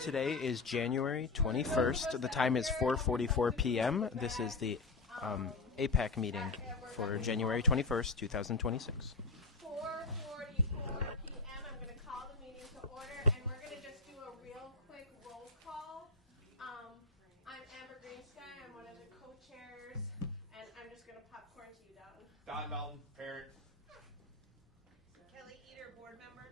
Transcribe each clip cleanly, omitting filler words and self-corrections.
Today is January 21st. The time is 4:44 p.m. This is the AIPAC meeting for January 21st, 2026. 4:44 p.m. I'm going to call the meeting to order, and we're going to just do a real quick roll call. I'm Amber Greensky. I'm one of the co-chairs, and I'm just going to popcorn to you, Don. Don Melton, parent. Kelly Eater, board member.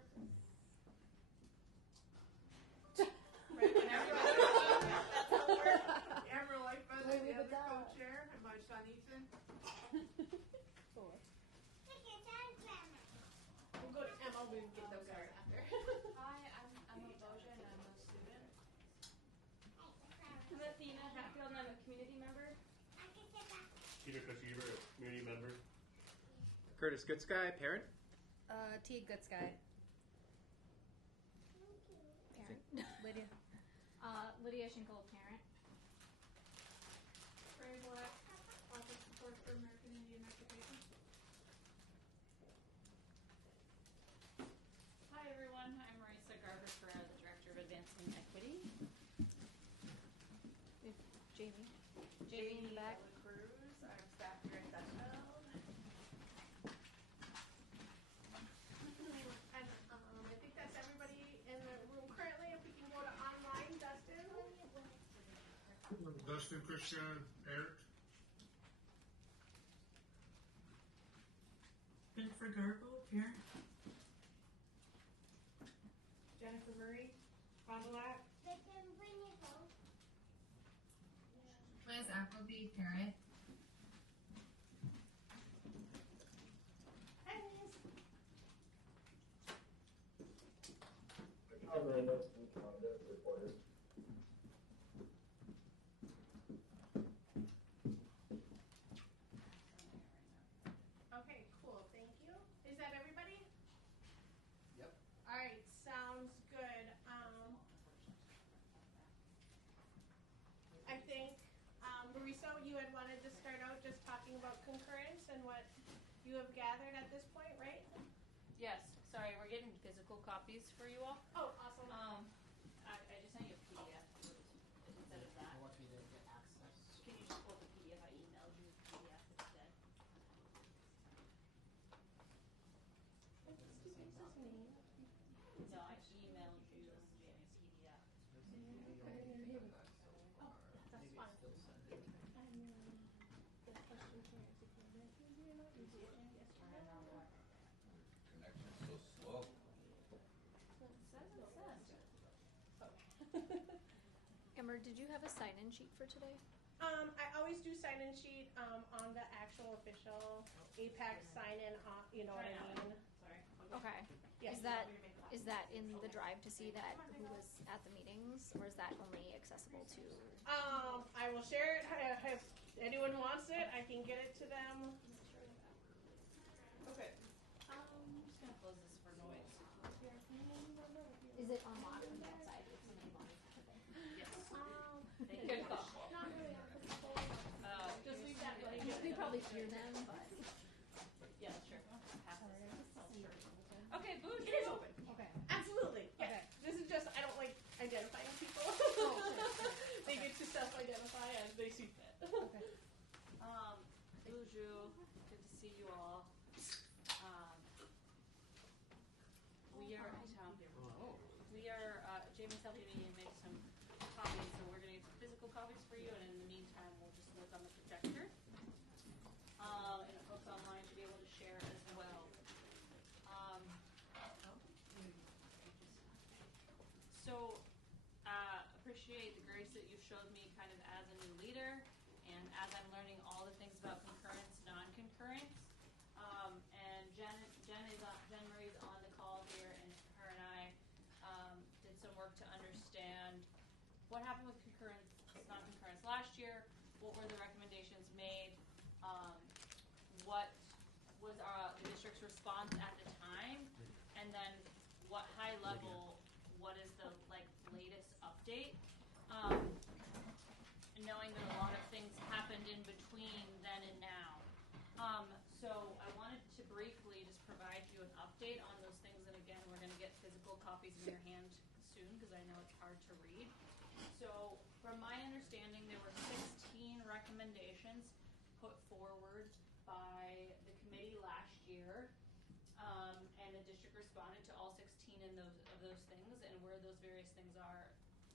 Right, when everybody's that's how it works. Amber Lightman, the other co-chair, and my son Ethan. We'll go to Emma. We'll get those out after. Hi, I'm Emma Boja and I'm a student. I'm Athena Hatfield and I'm a community member. Peter Koshiver, community member. Curtis Goodsky, parent. T. Goodsky. Parent. Lydia. Lydia Schinkel, parent. Ray Black, Office Support for American Indian Occupation. Hi everyone, I'm Marisa Garber, the Director of Advancing Equity. Jamie. Jamie back. Cruz, I'm staff here at Dutchville. And I think that's everybody in the room currently. If we can go to online, Dustin. Dustin Christian, parent. Jennifer Garbo, parent. Jennifer Murray, Fond du Lac. Liz Appleby, parent. Hi, Liz. Okay, cool. Thank you. Is that everybody? Yep. All right, sounds good. I think, Marisa, you had wanted to start out just talking about concurrence and what you have gathered at this point, right? Yes, sorry, we're getting physical copies for you all. Oh, awesome. I just sent you a PDF instead of that. Want me to get access? Can you just pull the PDF? I emailed you the PDF instead. What's Lisa's name? No, I emailed you the PDF. Oh, that's fine. The question here is if you're ready, you know, is it yesterday? Connection's so slow. Emmer, did you have a sign-in sheet for today? I always do sign-in sheet on the actual official AIPAC sign-in. You know what I mean? Sorry. Okay. Yes. Is that in the drive to see that who was at the meetings, or is that only accessible to? I will share it. If anyone wants it, I can get it to them. Okay. I'm just gonna close this for noise. Is it unlocked on the outside? It's an unlocked. Yes. Okay. Good call. Not really applicable. Just leave that blank. You can probably hear them, but. Yeah, sure. Okay, boo. It is open. Okay. Absolutely. Yeah. Okay. This is just, I don't like identifying people. Oh, sure. They get to self-identify as they see fit. Okay. Bonjour. Good to see you all. Jamie's helping me make some copies, so we're going to get some physical copies for you, and in the meantime, we'll just look on the projector. And the folks online should be able to share as well. Appreciate the grace that you showed me kind of as a new leader, and as I'm learning all the things about concurrence, non-concurrence. And Jen Marie's on the call here, and her and I did some work to understand what happened with concurrence, non-concurrence last year, what were the recommendations made, what was the district's response at the time, and then what high level, what is the latest update. Knowing that a lot of things happened in between then and now. So I wanted to briefly just provide you an update on those things, and again, we're going to get physical copies in your hand soon because I know it's hard to to read. So from my understanding, there were 16 recommendations put forward by the committee last year, and the district responded to all 16 of those things, and where those various things are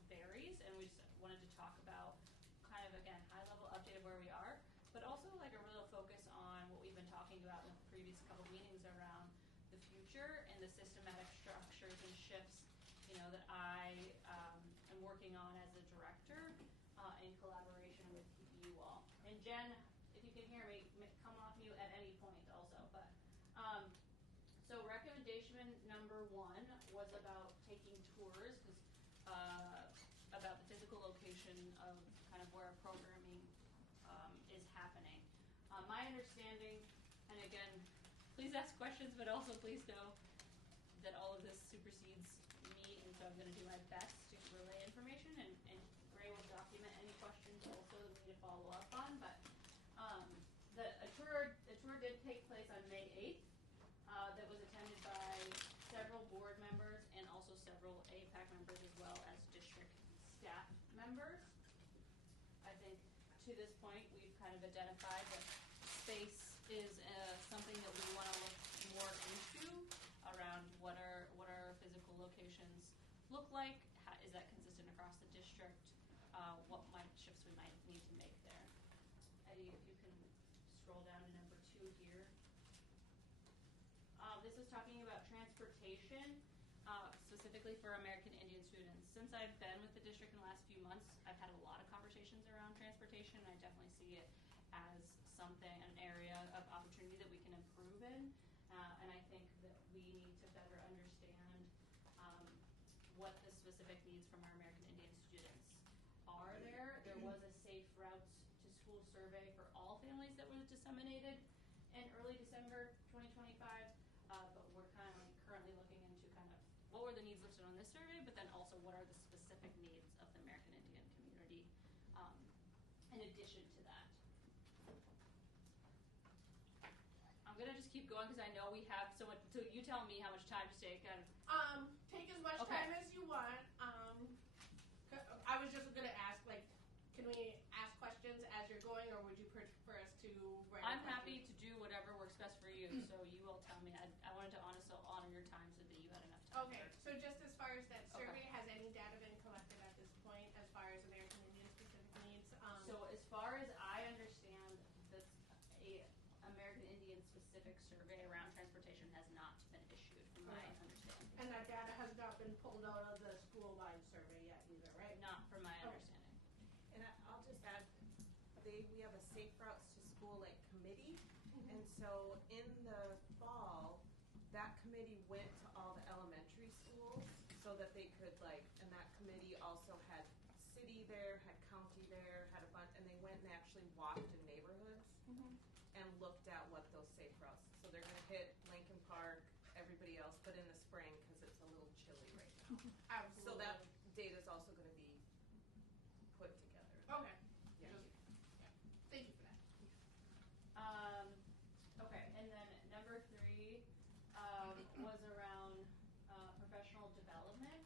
varies, and we just wanted to talk about kind of, again, high-level update of where we are, but also like a real focus on what we've been talking about in the previous couple meetings around the future and the systematic structures and shifts, that I am working on as a director in collaboration with you all. And Jen, if you can hear me, come off mute at any point also. But so recommendation number 1 was about taking tours, about the physical location of kind of where programming is happening. My understanding, and again, please ask questions, but also please know that all of this supersedes me, and so I'm going to do my best to relay information, and Gray will document any questions also that we need to follow up on. But a tour did take place on May 8th that was attended by several board members and also several AIPAC members as well as district staff members. I think to this point we've kind of identified that space is something that we want to look more into around what our physical locations look like. Is that consistent across the district? What shifts we might need to make there. Eddie, if you can scroll down to number 2 here. This is talking about transportation, specifically for American Indian students. Since I've been with the district in the last few months, I've had a lot of conversations around transportation, and I definitely see it as an area of opportunity that we can improve in. And I think that we need to better understand what the specific needs from our American Indian students are there. There was a safe routes to school survey for all families that was disseminated in early December 2025, but we're kind of currently looking into kind of what were the needs listed on this survey, but then also what are the specific needs of the American Indian community in addition to that. I'm going to just keep going because I know we have so much, so you tell me how much time to take. Take as much time as you want. I was just going to ask, can we ask questions as you're going, or would you prefer us to write? I'm happy to do whatever works best for you, so you will tell me. I wanted to honor your time so that you had enough time. Okay, so just as far as that survey, has any data been collected at this point as far as American Indian specific needs? So as far as I understand, this American Indian specific survey around transportation has not been issued, from my understanding. And that data has not been pulled out of the school-wide survey yet either, right? Not from my understanding. And I'll just add, we have a Safe Routes to School committee, and so in the fall, that committee went to all the elementary schools so that they could and that committee also had city there, had county there, had a bunch, and they went and actually walked in neighborhoods and looked at what those safe routes. So they're going to hit Lincoln Park, everybody else, but in the spring because it's a little chilly right now. Absolutely. So that data is also going to be put together. Okay. Yeah. Thank you for that. Okay, and then number 3 was around professional development.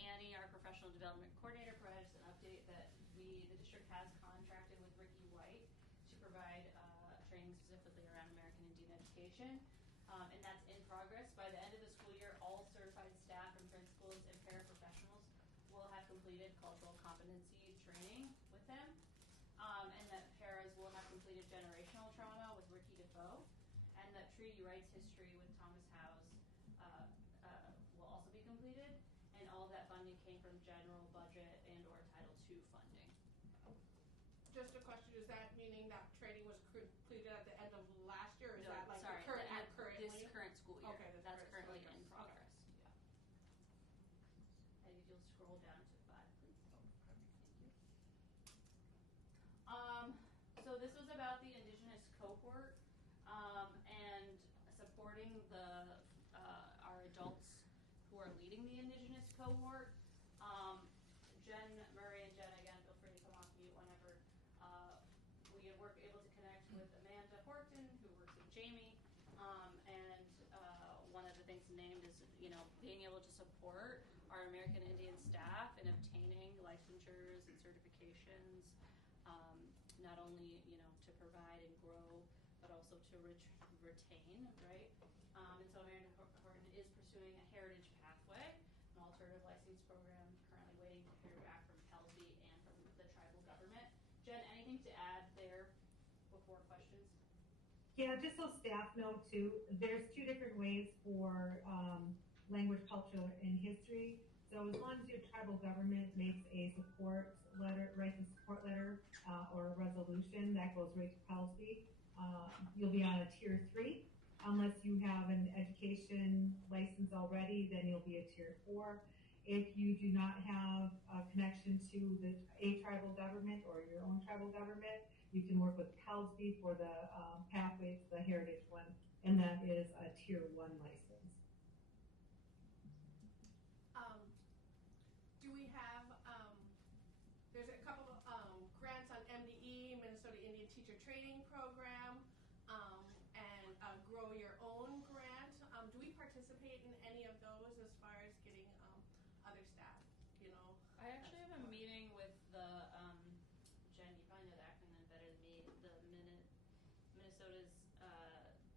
Annie, our professional development coordinator, provided us an update that the district has contracted with Ricky White to provide training specifically around American Indian education, and that's in progress. By the end of the school year, all certified staff and principals and paraprofessionals will have completed cultural competency training with them, and that paras will have completed generational trauma with Ricky Defoe, and that treaty rights history with Thomas House will also be completed, and all of that funding came from general budget and or Title II funding. Just a question, is that meaning that training was completed at the end of last year, or is No, that sorry, currently? this current school year. Okay, that's currently school in year. progress. Yeah. And if you'll scroll down to 5, please. Thank you. So this was about the Indigenous cohort and supporting our adults who are leading the Indigenous cohort. Jen Murray and Jen, again, feel free to come off mute whenever. We were able to connect with Amanda Horton, who works with Jamie, and one of the things named is, being able to support our American Indian staff in obtaining licensures and certifications, not only, to provide and grow, but also to retain, right? And so Marion Horton is pursuing a heritage pathway, an alternative license program, currently waiting to hear back from PELSI and from the tribal government. Jen, anything to add there before questions? Yeah, just so staff know too, there's two different ways for language, culture, and history. So as long as your tribal government makes a support letter, writes a support letter or a resolution that goes right to PELSI, you'll be on a tier 3. Unless you have an education license already, then you'll be a tier 4. If you do not have a connection to a tribal government or your own tribal government, you can work with PELSI for the pathway to the heritage one, and that is a tier 1 license. Do we have, there's a couple of grants on MDE, Minnesota Indian Teacher Training Program, and Grow Your Own grant. Do we participate in any of those as far as getting other staff, I actually have a meeting with the, Jen, you probably know the acronym better than me, the Minnesota's,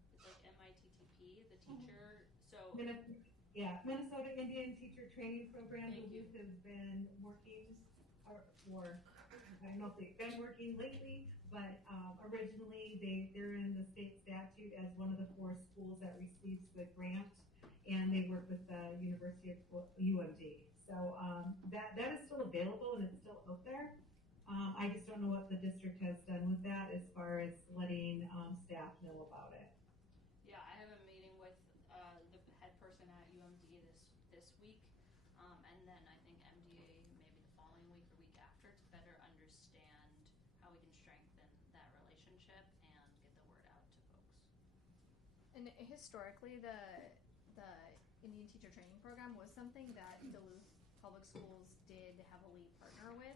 it's like MITTP, the teacher, so. Minnesota Indian Teacher Training Program. Duluth has been working, I don't know if they've been working lately, but originally they're in the state statute as one of the 4 schools that receives the grant, and they work with the University of UMD. So that is still available and it's still out there. I just don't know what the district has done with that as far as letting staff know about it. Yeah, I have a meeting with the head person at UMD this week, and then I think MDA maybe the following week or week after to better understand how we can strengthen that relationship and get the word out to folks. And historically, the Indian Teacher Training Program was something that Duluth Public Schools did heavily partner with.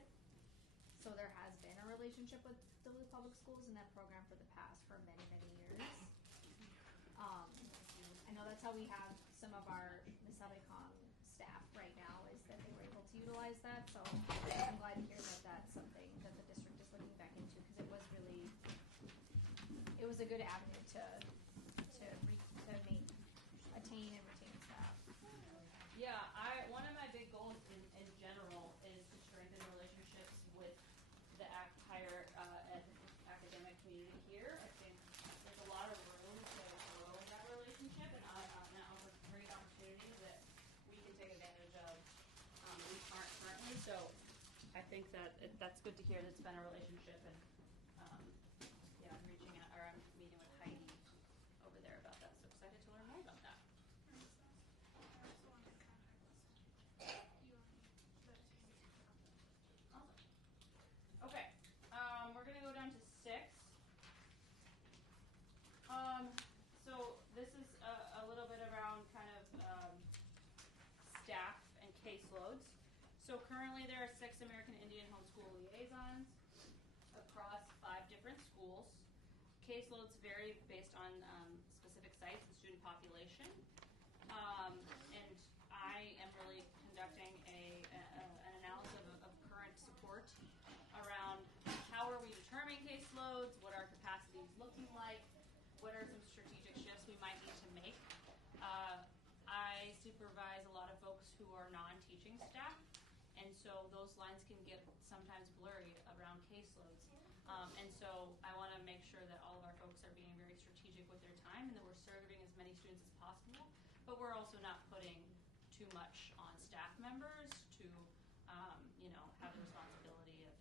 So there has been a relationship with Duluth Public Schools in that program for many, many years. I know that's how we have some of our Misabicon staff right now, is that they were able to utilize that. So I'm glad to hear that that's something that the district is looking back into, because it was a good avenue to attain and retain staff. Yeah, one of my big goals in general is to strengthen relationships with the higher ed academic community here. I think there's a lot of room to grow that relationship and great opportunities that we can take advantage of we aren't currently. So I think that's good to hear. That's been a relationship, and I'm reaching out, or I'm meeting with Heidi over there about that. So excited to learn more about that. Okay, we're going to go down to 6. So this is a little bit around kind of staff and caseloads. So currently there are 6 American Indian homeschool liaisons across 5 different schools. Caseloads vary based on specific sites and student population. And I am really conducting an analysis of current support around how are we determining caseloads, what are capacities looking like, what are some strategic shifts we might need to make. I supervise a lot of folks who are non-teaching staff, and so those lines can get sometimes blurry around caseloads. And so I want to make sure that all of our folks are being very strategic with their time and that we're serving as many students as possible, but we're also not putting too much on staff members to have the responsibility of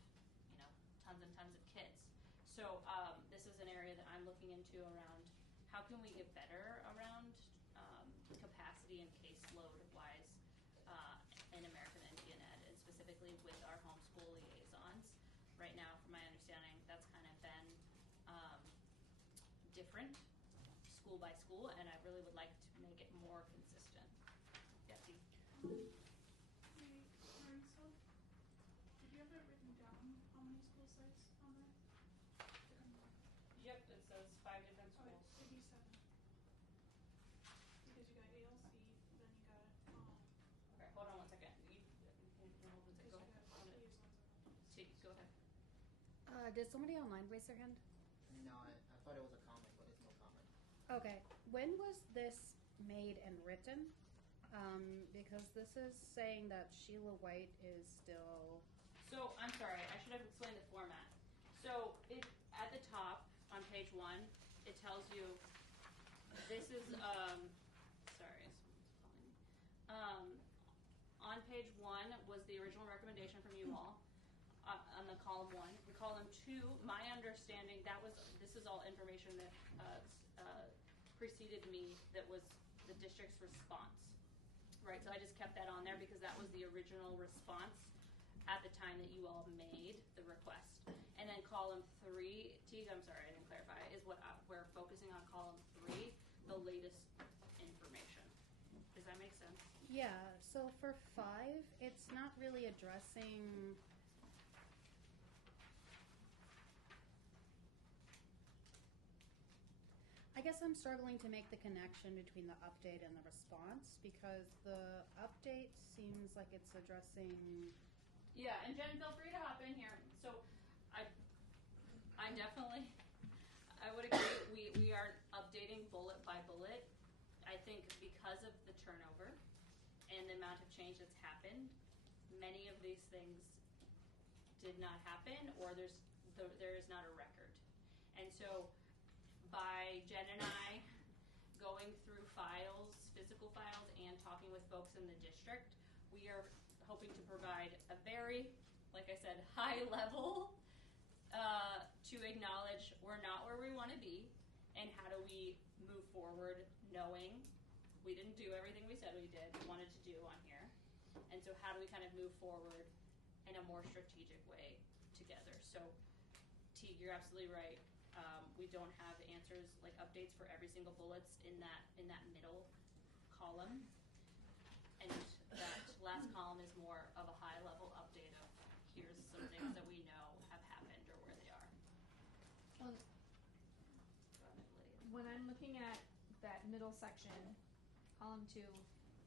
tons and tons of kids. So this is an area that I'm looking into around how can we get better around capacity and caseload wise in American Indian Ed, and specifically with our homeschool liaisons. Right now, from my understanding, that's kind of been different school by school, and I really would like to make it more consistent. Yes, Dee? So, did you have it written down how many school sites on there? Yep, it says 5 different Oh, schools. maybe 7. Because you got ALC, then you got Okay, hold on one second. Go. because you got liaisons Did somebody online raise their hand? No, I thought it was a comment, but it's no comment. Okay. When was this made and written? Because this is saying that Sheila White is still... So, I'm sorry, I should have explained the format. So, at the top, on page 1, it tells you, this is, sorry, someone's calling me. On page 1 was the original recommendation from you all, on the column 1. The column 2, my understanding, this is all information that preceded me, that was the district's response. Right, so I just kept that on there because that was the original response at the time that you all made the request. And then column 3, Teague, I'm sorry, I didn't clarify, is what we're focusing on column 3, the latest information. Does that make sense? Yeah, so for 5, it's not really addressing... I guess I'm struggling to make the connection between the update and the response because the update seems like it's addressing... Yeah, and Jen, feel free to hop in here. So, I definitely, I would agree, we are updating bullet by bullet. I think because of the turnover and the amount of change that's happened, many of these things did not happen or there is not a record. And so, by Jen and I going through files, physical files, and talking with folks in the district, we are hoping to provide a very, like I said, high level to acknowledge we're not where we want to be, and how do we move forward knowing we didn't do everything we said we wanted to do on here, and so how do we kind of move forward in a more strategic way together. So, T, you're absolutely right. We don't have answers like updates for every single bullets in that middle column, and that last column is more of a high level update of here's some things that we know have happened or where they are. When I'm looking at that middle section, column 2,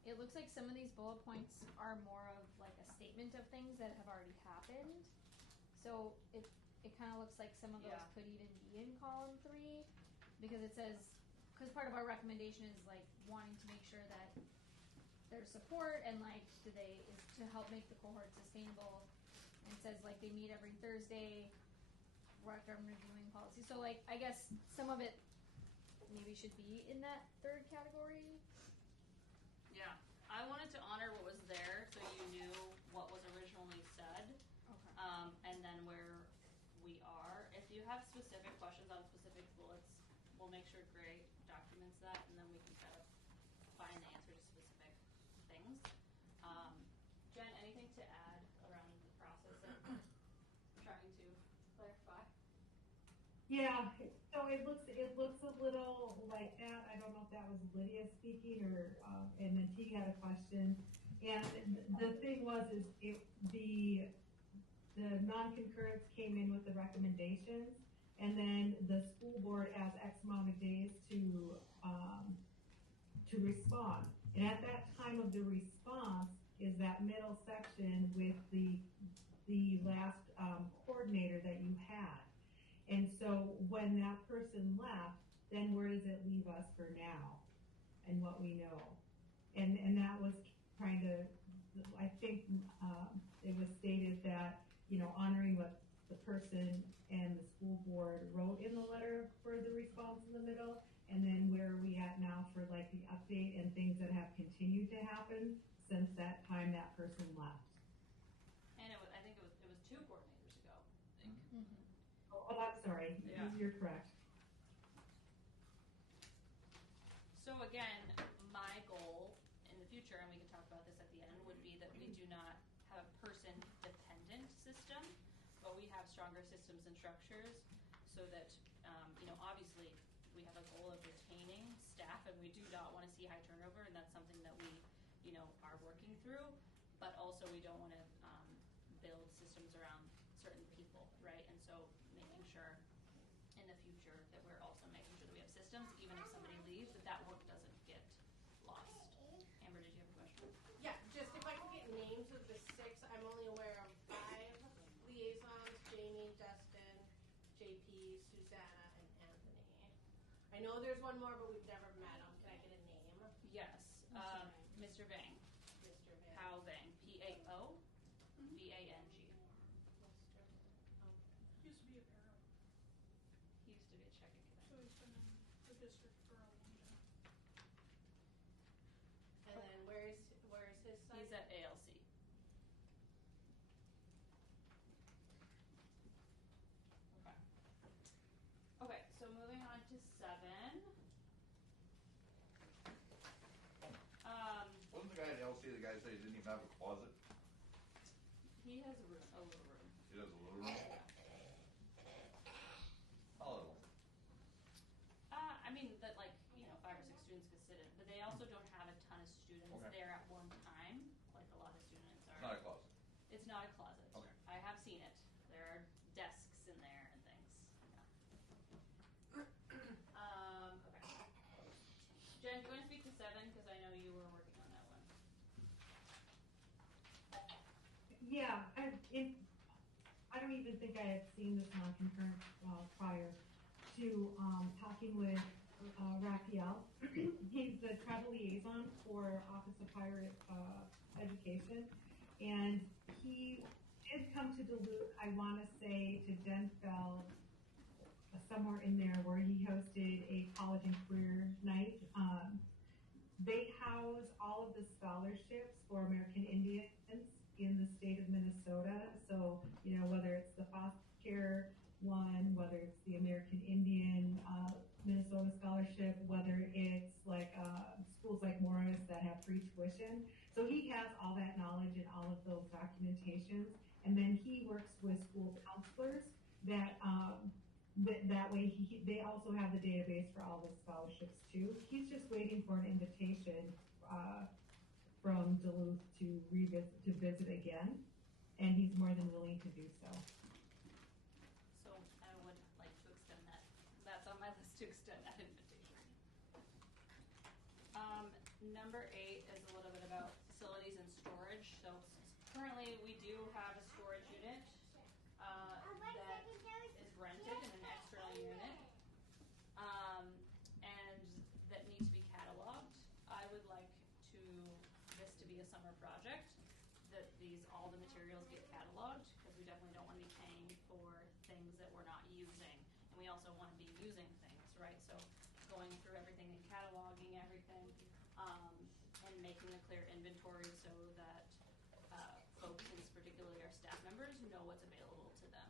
it looks like some of these bullet points are more of like a statement of things that have already happened. So it kind of looks like some of those could even be in column 3 because it says, because part of our recommendation is like wanting to make sure that there's support and like is to help make the cohort sustainable, and it says like they meet every Thursday, work on reviewing policy. So like I guess some of it maybe should be in that 3rd category. Yeah, I wanted to honor what was there so you knew what was originally said. Okay. And then where we are. If you have specific questions on specific bullets, we'll make sure Gray documents that, and then we can kind of find the answer to specific things. Jen, anything to add around the process of trying to clarify? Yeah, so it looks a little like that. I don't know if that was Lydia speaking or, and then T had a question. And the thing was, the non-concurrence came in with the recommendations, and then the school board has X amount of days to respond. And at that time of the response is that middle section with the last coordinator that you had. And so when that person left, then where does it leave us for now and what we know? And that was kind of, I think it was stated that, honoring what the person and the school board wrote in the letter for the response in the middle, and then where are we at now for like the update and things that have continued to happen since that time that person left. And I think it was 2 coordinators ago, I think. Mm-hmm. Oh, I'm sorry. Yeah. You're correct. So again, my goal in the future, and we can talk about this at the end, would be that we do not have a person-dependent system, but we have stronger systems and structures so that, obviously we have a goal of retaining staff, and we do not want to see high turnover, and that's something that we, are working through, but also we don't want to build systems around certain people, right? And so making sure in the future that we're also making sure that we have systems, even if somebody leaves, that work doesn't get lost. Amber, did you have a question? Yeah, just if I could get names of the 6, I'm only aware of 5 liaisons, Jamie, Dustin, I know there's one more, but we've never met him. Can I get a name? Yes, Mr. Vang. Mr. Van. Pao Vang. P-A-O-V-A-N-G. He used to be a para. He used to be a checking So cadet. he's been in the district for a long time. And then where's his site? He's at ALC. Okay. Okay, so moving on to 7. Wasn't the guy at LC, the guy said he didn't even have a closet? He has a room, a little room. He has a little room? A little. I mean, that 5 or 6 students could sit in, but they also don't have a ton of students Okay. there at one time, like a lot of students are. It's not a closet. It's not a closet. Okay. I have seen it. There are desks in there and things. Yeah. Okay. Jen, do you want to speak to 7? Because I know you were working on that one. Yeah, I don't even think I had seen this non-concurrent prior to talking with Raphael. He's the tribal liaison for Office of Higher Education, and he did come to Duluth, I want to say, to Denfeld, somewhere in there, where he hosted a college and career night. They house all of the scholarships for American Indians in the state of Minnesota. So, whether it's the foster care one, whether it's the American Indian Minnesota scholarship, whether it's like schools like Morris that have free tuition. So he has all that knowledge and all of those documentations. And then he works with school counselors that that way they also have the database for all the scholarships too. He's just waiting for an invitation from Duluth to visit again, and he's more than willing to do so. So I would like to extend that. That's on my list to extend that invitation. Number 8 is a little bit about facilities and storage. So currently we do have a storage unit that is rented in an external unit and that needs to be cataloged. I would like this to be a summer project, that all the materials get cataloged, because we definitely don't want to be paying for things that we're not using, and we also want to be using things, right? So going through everything and cataloging everything, and making a clear inventory so that folks, and particularly our staff members, know what's available to them.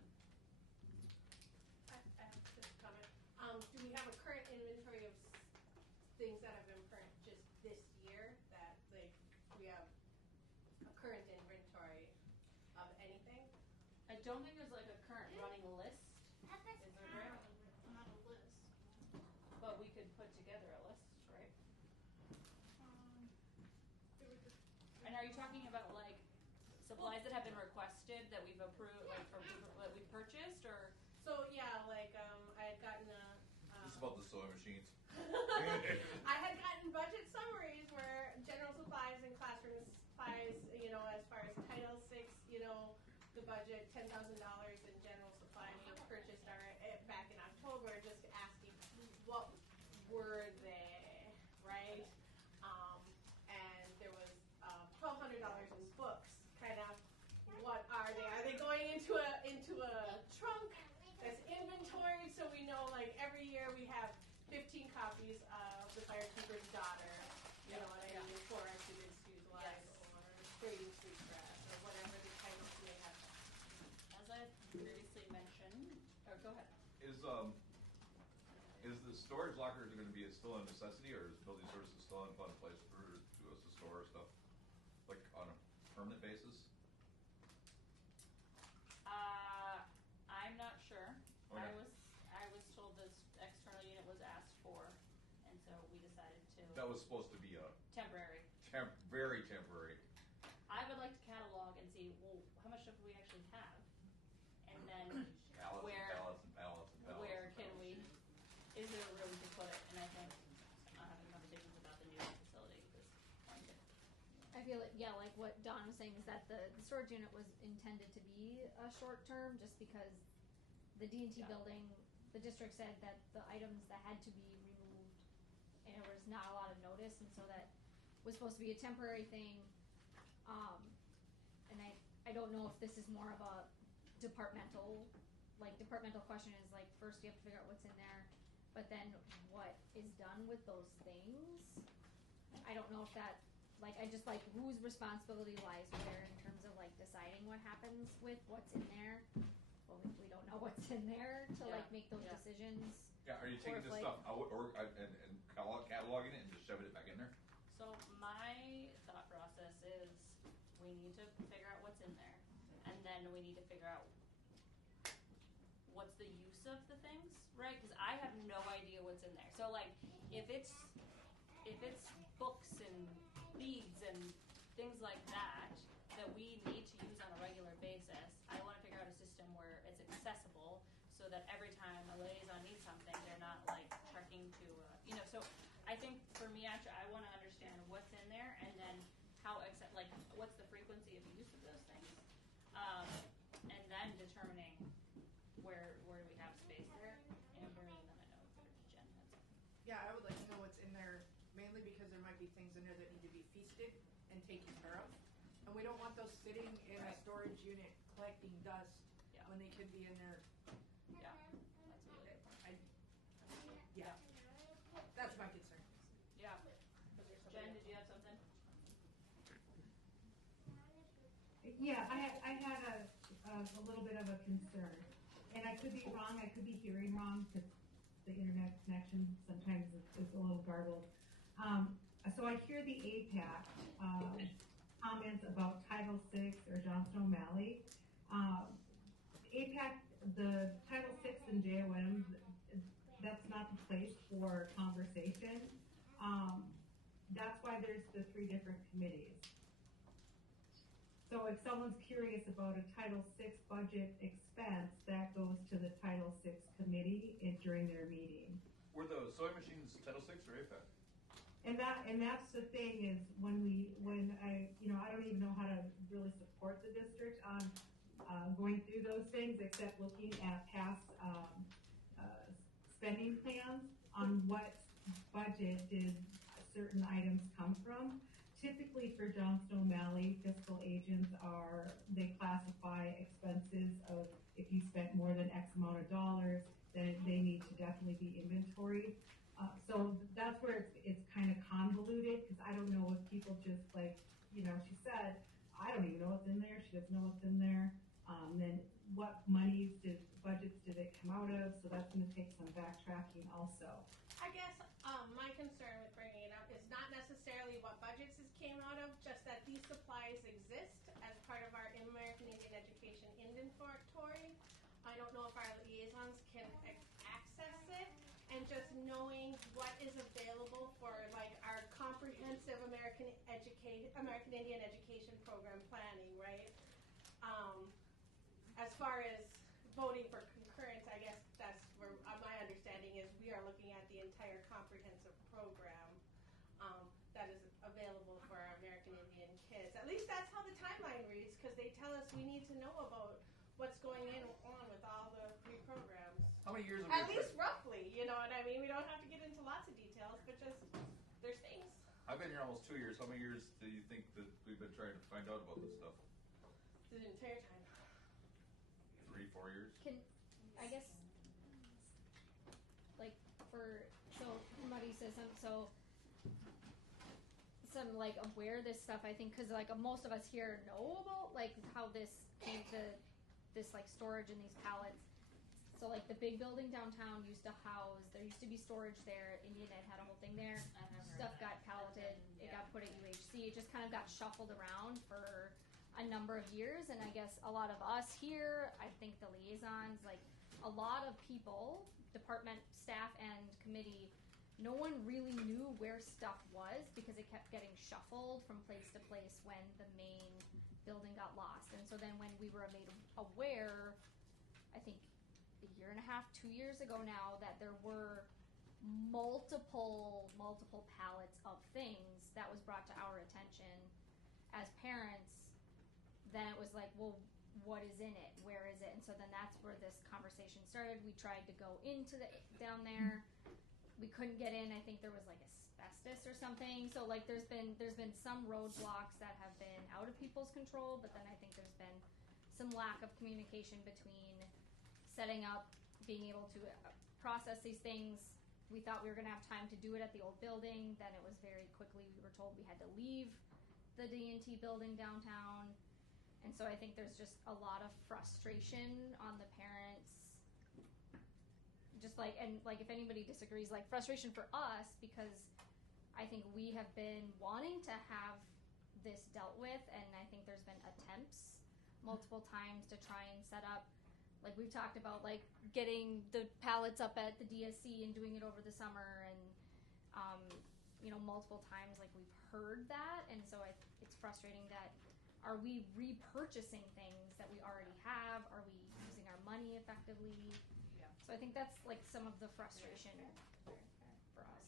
I have just a comment. Do we have a current inventory of things that have been burnt just this year, that we have a current inventory of anything? I don't think there's a current running list. Is there, Graham? Not a list. But we could put together a list, right? And are you talking about supplies that have been requested that we've approved, that we've purchased, or? So yeah, I had gotten a. It's about the sewing machines. I had gotten budget summaries where general supplies and classroom supplies, as far as Title VI, the budget, $10,000 in general supplies were purchased back in October, just asking what were they, right? And there was $1,200 in books. Kind of, what are they? Are they going into a trunk that's inventoried, so we know every year we have 15 copies of The Firekeeper's Daughter, you know what I mean, for our students to utilize, or Grading Street Press, or whatever the titles may have. As I previously mentioned, go ahead. Is the storage lockers going to be still a necessity, or is building services still in fun place for us to store stuff, on a permanent basis? I'm not sure. Okay. I was told this external unit was asked for, and so we decided to. That was supposed to be a temporary. Very temporary. I would like to catalog and see, how much stuff do we actually have, and then Pallets and pallets. Where can we? Is there room to put it? And I think having conversations about the new facility is going to. I feel like what Don was saying is that the storage unit was intended to be a short term, just because the D&T building, the district said that the items that had to be and there was not a lot of notice, and so that was supposed to be a temporary thing. And I don't know if this is more of a departmental question is like, first you have to figure out what's in there, but then what is done with those things. I don't know if that, like, I just like whose responsibility lies where in terms of like deciding what happens with what's in there. Well, we don't know what's in there to like make those decisions. Yeah, are you taking this stuff out and cataloging it and just shoving it back in there? So my thought process is we need to figure out what's in there, and then we need to figure out what's the use of the things, right? Because I have no idea what's in there. So like, if it's books and beads and things like that that we need to use on a regular basis, I want to figure out a system where it's accessible so that every time a liaison needs something, they're not like trekking to, so I think for me, actually, I want to understand what's in there and then what's the frequency of use of those things, and then determining where do we have space there. Amber, and then I know Jen had something. Yeah, I would like to know what's in there, mainly because there might be things in there that need to be feasted and taken care of. And we don't want those sitting in a storage unit collecting dust when they could be in there. Yeah, that's a good point. Yeah, that's my concern. Yeah. Jen, did you have something? Yeah, I had a little bit of a concern, and I could be wrong. I could be hearing wrong because the internet connection sometimes is a little garbled. So I hear the AIPAC comments about Title VI or Johnston O'Malley. AIPAC, the Title VI and JOM, that's not the place for conversation. That's why there's the 3 different committees. So if someone's curious about a Title VI budget expense, that goes to the Title VI committee during their meeting. Were the sewing machines Title VI or AIPAC? And that's the thing is when I don't even know how to really support the district on going through those things except looking at past spending plans on what budget did certain items come from. Typically for Johnston O'Malley, fiscal agents they classify expenses of if you spent more than X amount of dollars, then they need to definitely be inventoried. So that's where it's kind of convoluted because I don't know if people just she said, I don't even know what's in there. She doesn't know what's in there. Then what budgets did it come out of? So that's going to take some backtracking also. I guess my concern with bringing it up is not necessarily what budgets it came out of, just that these supplies exist as part of our American Indian Education inventory. I don't know if our liaisons can access it, and just knowing what is available for like our comprehensive American Indian Education program planning, right? As far as voting for concurrence, I guess that's where my understanding is we are looking at the entire comprehensive program that is available for our American Indian kids. At least that's how the timeline reads, because they tell us we need to know about what's going on with all the 3 programs. How many years At least roughly, you know what I mean? We don't have to get into lots of details, but just there's things. I've been here almost 2 years. How many years do you think that we've been trying to find out about this stuff? The entire time. 3, 4 years? I guess, like, somebody says some like of where this stuff, I think, because like most of us here know about like how this came to this like storage in these pallets. So like the big building downtown used to there used to be storage there. Indian Ed had a whole thing there. Stuff got palleted. It got put at UHC. It just kind of got shuffled around for a number of years. And I guess a lot of us here, I think the liaisons, like a lot of people, department staff and committee, no one really knew where stuff was because it kept getting shuffled from place to place when the main building got lost. And so then when we were made aware, I think a year and a half, 2 years ago now, that there were multiple pallets of things that was brought to our attention as parents, then it was like, well, what is in it? Where is it? And so then that's where this conversation started. We tried to go into down there. we couldn't get in. I think there was like asbestos or something. So like there's been some roadblocks that have been out of people's control, but then I think there's been some lack of communication between setting up, being able to process these things. We thought we were going to have time to do it at the old building. Then it was very quickly, we were told we had to leave the D&T building downtown. And so I think there's just a lot of frustration on the parents. Just like, and like if anybody disagrees, like frustration for us, because I think we have been wanting to have this dealt with, and I think there's been attempts multiple times to try and set up, like we've talked about, like getting the pallets up at the DSC and doing it over the summer, and multiple times like we've heard that, and so it's frustrating that are we repurchasing things that we already have? Are we using our money effectively? Yeah. So I think that's like some of the frustration for us.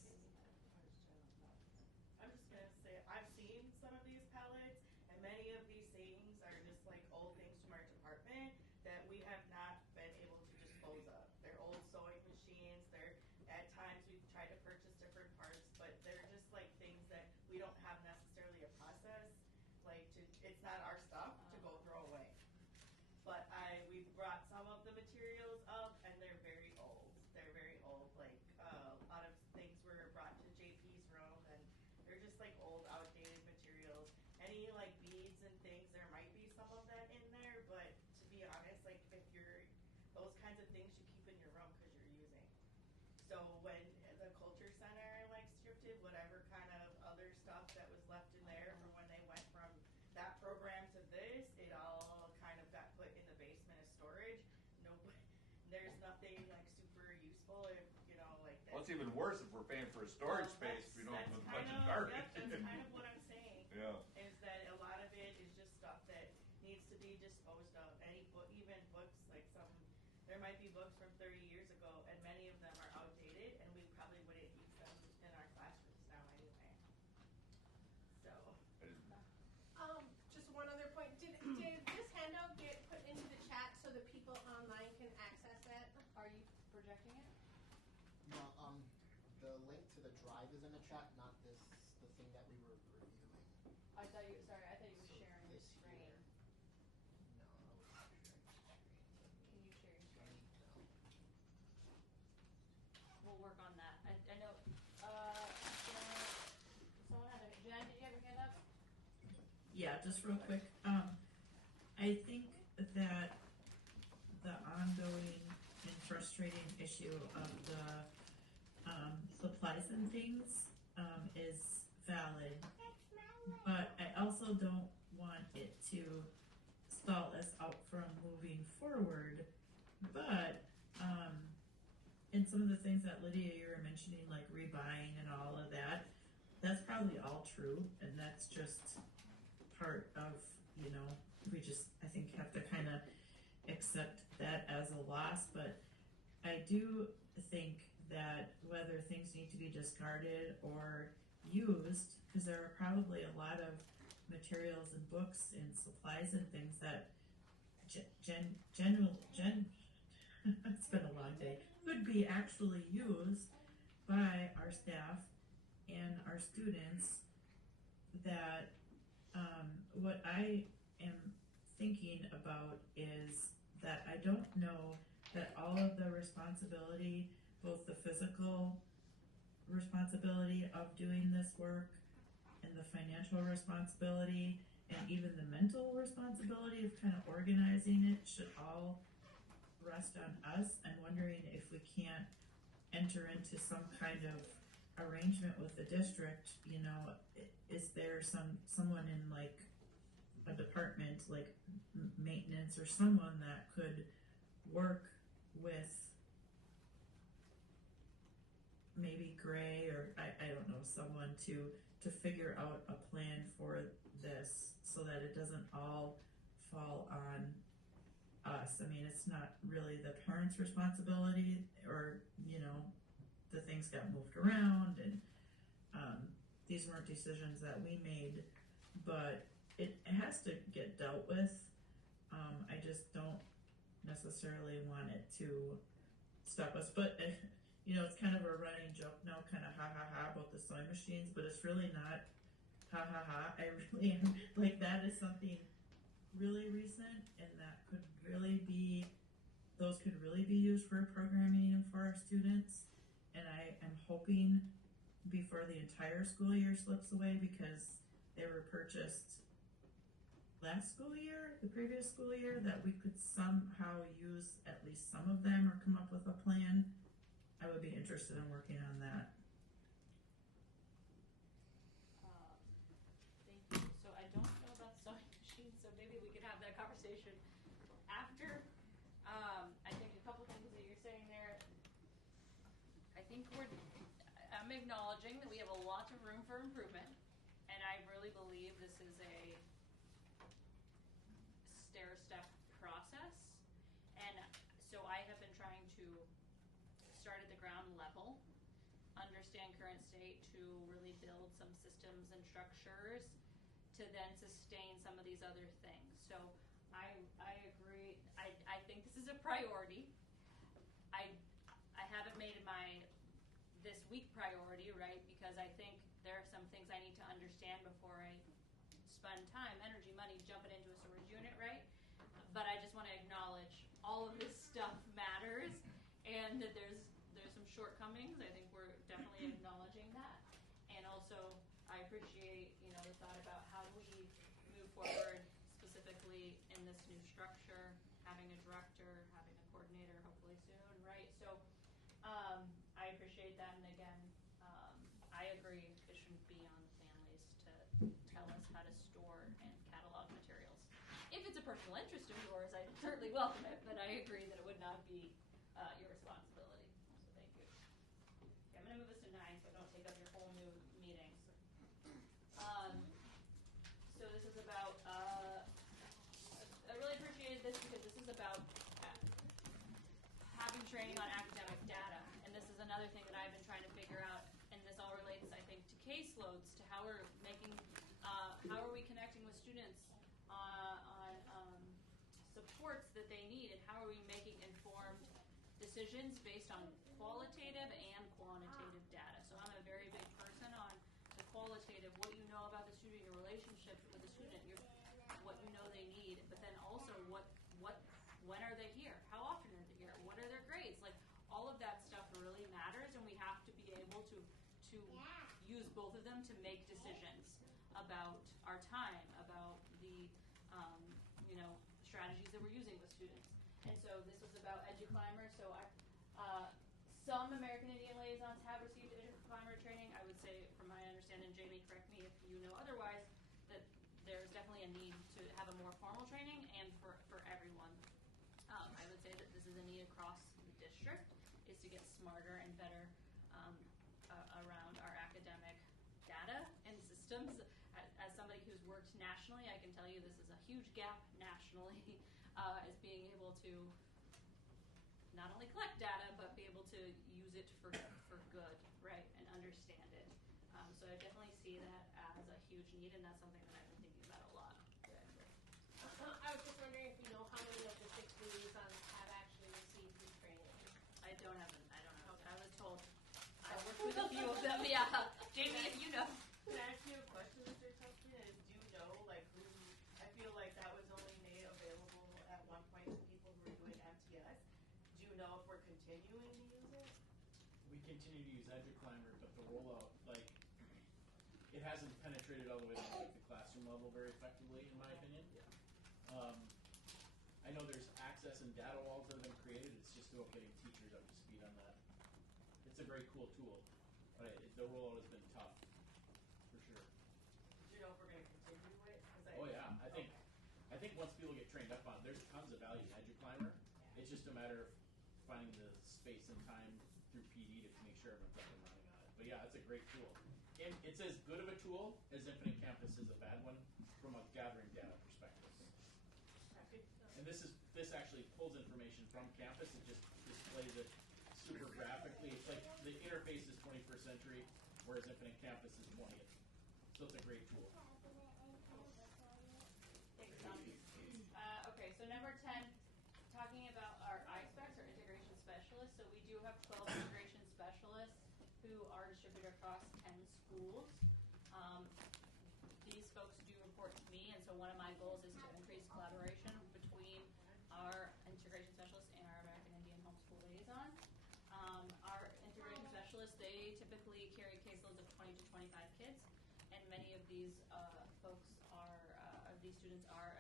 I'm just gonna say I've seen some of these pallets, and many of these things are just like old things from our department that we have not been able to dispose of. They're old sewing machines. They're at times we've tried to purchase different parts, but they're just like things that we don't have necessarily a process. Like it's not our stuff to go throw away. But we've brought some of the materials up, and they're very old. They're very old. Like a lot of things were brought to JP's room, and they're just like old, outdated materials. Any like beads and things, there might be some of that in there, but to be honest, like if you're those kinds of things you keep in your room because you're using. So when the culture center like stripped it, whatever kind of other stuff that was left in there from when they went from that program to this, it all kind of got put in the basement as storage. There's nothing like super useful if like that. Well, it's even worse if we're paying for a storage space if we don't have a bunch of garbage. Yep, that's kind of what I'm saying. Yeah. Is that a lot of it is just stuff that needs to be disposed of. Any book, even books, like there might be books from 30 years ago, and many of them are outdated, and we probably wouldn't use them in our classrooms now anyway. So. Just one other point. Did this handout get put into the chat so that people online can access it? Are you projecting it? No, the link to the drive is in the chat, not the thing that we were reviewing. I thought you were sharing your This screen. here. No, I was not sharing the screen. Can you share your screen? No. We'll work on that. I know, someone had Jen, did you have your hand up? Yeah, just real quick. I think that the ongoing and frustrating issue of the supplies and things is valid, but I also don't want it to stall us out from moving forward. But and some of the things that Lydia, you were mentioning, like rebuying and all of that, that's probably all true, and that's just part of, we just, I think, have to kind of accept that as a loss. But I do think that whether things need to be discarded or used, because there are probably a lot of materials and books and supplies and things that it's been a long day, could be actually used by our staff and our students, that what I am thinking about is that I don't know that all of the responsibility, both the physical responsibility of doing this work and the financial responsibility and even the mental responsibility of kind of organizing it, should all rest on us. I'm wondering if we can't enter into some kind of arrangement with the district. Is there someone in like a department like maintenance or someone that could work with maybe Gray, or I don't know, someone to figure out a plan for this so that it doesn't all fall on us. I mean, it's not really the parents' responsibility, or the things got moved around, and these weren't decisions that we made, but it has to get dealt with. I just don't necessarily want it to stop us, but you know, it's kind of a running joke now, kind of ha ha ha about the sewing machines, but it's really not ha ha ha. I really am, like, that is something really recent, and that could really be, those could really be used for programming for our students. And I am hoping before the entire school year slips away, because they were purchased last school year, the previous school year, that we could somehow use at least some of them or come up with a plan. I would be interested in working on that. Thank you. So I don't know about sewing machines, so maybe we could have that conversation after. I think a couple things that you're saying there. I think I'm acknowledging that we have a lot of room for improvement, and I really believe this is a stair-step process. And so I have been trying to start at the ground level, understand current state, to really build some systems and structures to then sustain some of these other things. So I agree. I think this is a priority. I haven't made my this week priority, right? Because I think there are some things I need to understand before I spend time, energy, money jumping into a storage unit, right? But I just want to acknowledge all of this stuff matters, and that there's some shortcomings. I think we're definitely acknowledging that. And also, I appreciate, you know, the thought about how do we move forward specifically in this new structure, having a director, having a coordinator hopefully soon, right? So I appreciate that, and again, I agree it shouldn't be on the families to tell us how to store and catalog materials. If it's a personal interest of yours, I certainly welcome it, but I agree that it would not be your responsibility. So thank you. Okay, I'm going to move this to 9 so I don't take up your whole new meeting. So this is about, I really appreciated this because this is about having training on academic data. And this is another thing that I've been trying to figure out, and this all relates, I think, to caseloads, to how we're making, how are we connecting with students on supports that they need, and how are we making informed decisions based on qualitative and quantitative data. So I'm a very big person on the qualitative, what you know about the student, your relationship with the student, what you know they need, but then also when are they here? How often are they here? What are their grades? Like, all of that stuff really matters, and we have to be able to use both of them to make decisions about our time, about the you know, strategies that we're using with students. And so this was about EduClimber. So some American Indian liaisons have received EduClimber training. I would say, from my understanding, Jamie, correct me if you know otherwise, that there's definitely a need to have a more formal training, and for everyone. I would say that this is a need across the district, is to get smarter and better around our academic data and systems. As somebody who's worked nationally, I can tell you this is a huge gap nationally, as being able to not only collect data, but be able to use it for good, right, and understand it. So I definitely see that as a huge need, and that's something that I've been thinking about a lot. I was just wondering if you know how many of the 6 liaisons have actually received this training. I don't know. I was told. I worked with a few of them, yeah. Jamie, if you know. Can I ask you a question, Mr. Tuckman? Do you know, like, who, I feel like that was only made available at one point to people who were doing MTS. Do you know if we're continuing to use it? We continue to use EduClimber, but the rollout, like, it hasn't penetrated all the way to like the classroom level very effectively, in my opinion. I know there's access and data walls that have been created. It's just about getting teachers up to speed on that. It's a very cool tool, but the rollout has been tough, for sure. Do you know if we're going to continue it? Oh yeah, I think once people get trained up on it, there's tons of value in EduClimber. It's just a matter of finding the space and time through PD to make sure everyone's up and running on it. But yeah, it's a great tool. And it's as good of a tool as Infinite Campus is a bad one from a gathering data perspective. And this actually pulls information from campus. It just displays it super graphically. It's like the interface is 21st century, whereas Infinite Campus is 20th. So it's a great tool. Thanks, Tom. Okay, so number 10, talking about our ISPECs, or integration specialists. So we do have 12 integration specialists specialists who are distributed across 10 schools. These folks do report to me, and so one of my goals is to increase collaboration between our integration specialists and our American Indian homeschool liaison. Our integration specialists, they typically carry caseloads of 20 to 25 kids, and many of these folks are, these students are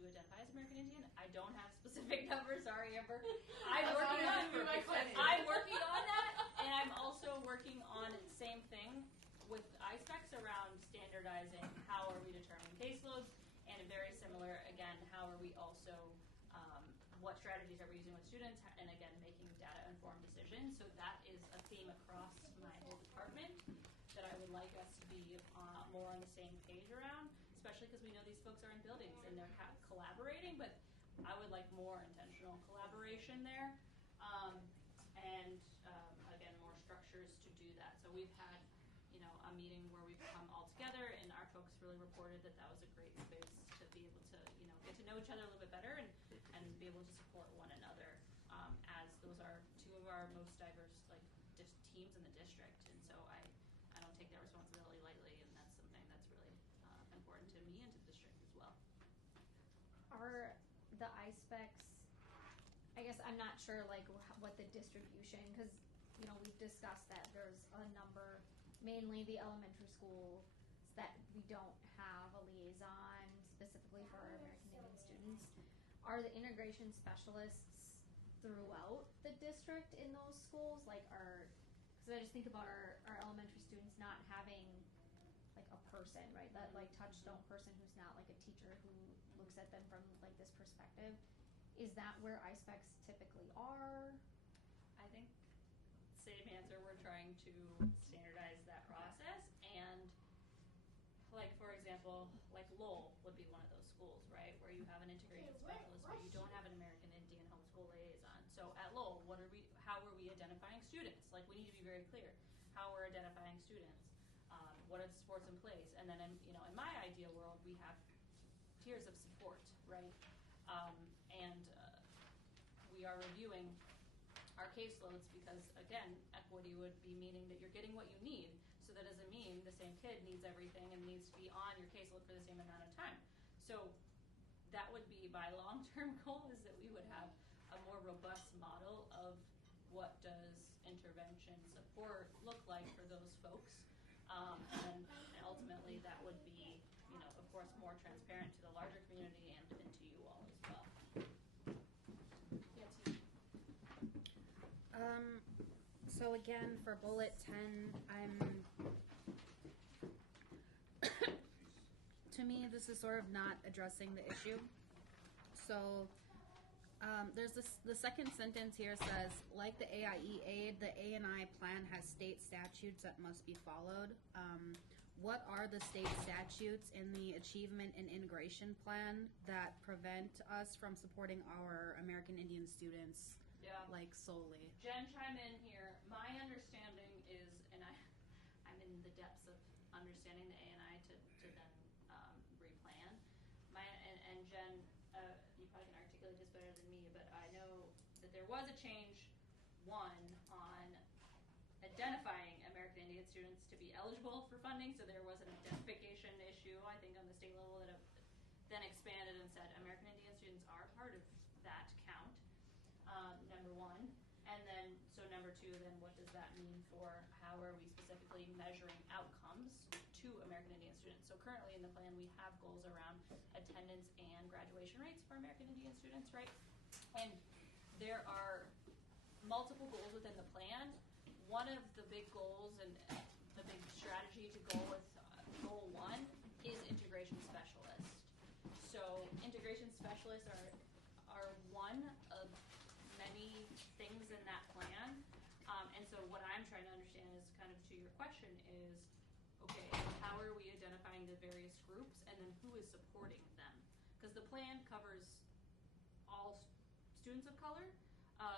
do identify as American Indian. I don't have specific numbers, sorry Amber. I'm working on that, and I'm also working on same thing with ISPECs around standardizing how are we determining caseloads, and very similar, again, how are we also, what strategies are we using with students, and again, making data-informed decisions. So that is a theme across my whole department that I would like us to be more on the same page around, especially because we know these folks are in buildings and they're collaborating, but I would like more intentional collaboration there, and again, more structures to do that. So we've had, a meeting where we've come all together, and our folks really reported that that was a great space to be able to, get to know each other a little bit better and be able to support one another, as those are two of our most diverse teams in the district, and so I don't take that responsibility lightly, and that's something that's really important to me and to the district as well. Are the ISPECs, I guess I'm not sure what the distribution, because we've discussed that there's a number, mainly the elementary schools, that we don't have a liaison specifically for our American Indian students. Are the integration specialists throughout the district in those schools? Because I just think about our elementary students not having a person, right? That touchstone person who's not a teacher who looks at them from this perspective. Is that where ISPECs typically are? I think same answer. We're trying to standardize that process, and for example, Lowell would be one of those schools, right, where you have an integration specialist, but you don't have an American Indian homeschool liaison. So at Lowell, how are we identifying students? We need to be very clear how we're identifying students. What are the supports in place? And then in my ideal world, we have tiers of support, right? And we are reviewing our caseloads because, again, equity would be meaning that you're getting what you need. So that doesn't mean the same kid needs everything and needs to be on your caseload for the same amount of time. So that would be my long-term goal, is that we would have a more robust model of what does intervention support look like for those folks. And ultimately that would be, of course, more transparent to the larger community and to you all as well. So again, for bullet 10, to me, this is sort of not addressing the issue. So there's the second sentence here says, like the AIE the A&I plan has state statutes that must be followed. What are the state statutes in the Achievement and Integration Plan that prevent us from supporting our American Indian students? Yeah. Solely. Jen, chime in here. My understanding is, and I'm in the depths of understanding the A&I to then replan. And Jen, you probably can articulate this better than me, but I know that there was a change, on identifying American Indian students to be eligible for funding, so there was an identification issue, I think, on the state level that then expanded and said American Indian students are part of that count. Number one, and then so number two, then what does that mean for how are we specifically measuring outcomes to American Indian students? So currently in the plan we have goals around attendance and graduation rates for American Indian students, right? And there are multiple goals within the plan. One of the big goals and the big strategy to go with goal one is integration specialists. So integration specialists are one of many things in that plan, and so what I'm trying to understand is kind of to your question is, okay, how are we identifying the various groups, and then who is supporting them? Because the plan covers all students of color,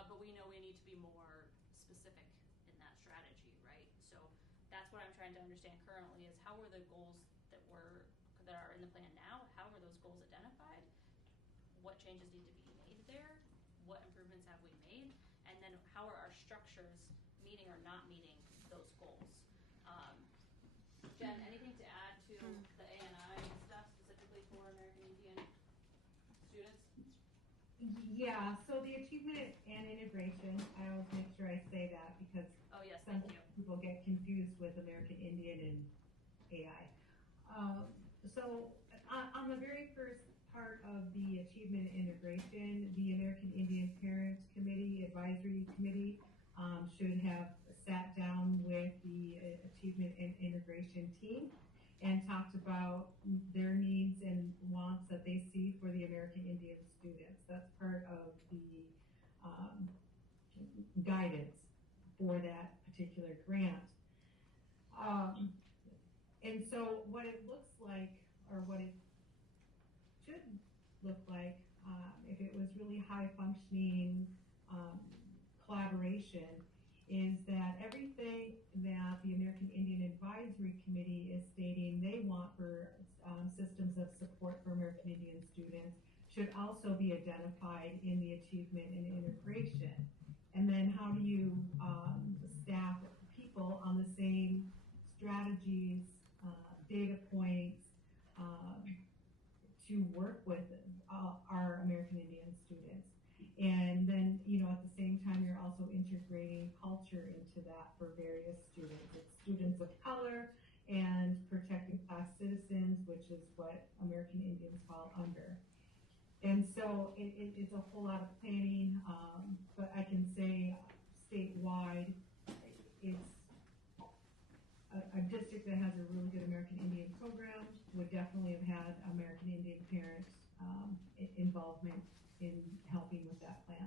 but we know we need to be more specific in that strategy, right? So that's what I'm trying to understand currently is how are the goals that are in the plan now, how are those goals identified? What changes need to be made there? What improvements have we made? And then how are our structures meeting meeting or not meeting those goals. Jen, anything to add to the ANI stuff specifically for American Indian students? Yeah, so the achievement and integration, I always make sure I say that because oh, yes, some thank you. people get confused with American Indian and AI. So on the very first part of the achievement and integration, the American Indian Parents Committee, Advisory Committee, should have sat down with the achievement and integration team and talked about their needs and wants that they see for the American Indian students. That's part of the guidance for that particular grant. And so what it looks like, or what it should look like, if it was really high functioning collaboration, is that everything that the American Indian Advisory Committee is stating they want for systems of support for American Indian students should also be identified in the achievement and integration. And then how do you staff people on the same strategies, data points, to work with our American Indian students. And then, at the same time, you're also integrating culture into that for various students. It's students of color and protecting class citizens, which is what American Indians fall under. And so it's a whole lot of planning, but I can say statewide, it's a district that has a really good American Indian program would definitely have had American Indian parents involvement in helping with that plan.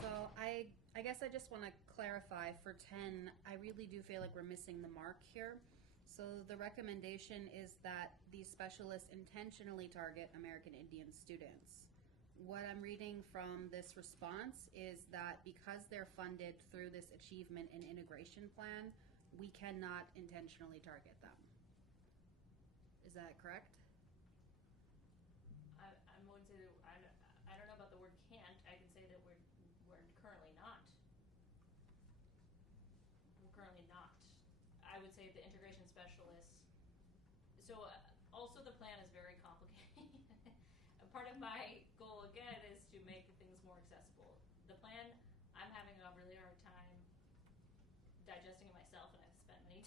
So I guess I just want to clarify for 10, I really do feel like we're missing the mark here. So the recommendation is that these specialists intentionally target American Indian students. What I'm reading from this response is that because they're funded through this achievement and integration plan, we cannot intentionally target them. Is that correct? I would say that I don't know about the word can't. I can say that we're currently not. We're currently not. I would say the integration specialists. So also the plan is very complicated. Part of my goal again is to make things more accessible. The plan, I'm having a really hard time digesting it myself, and I've spent many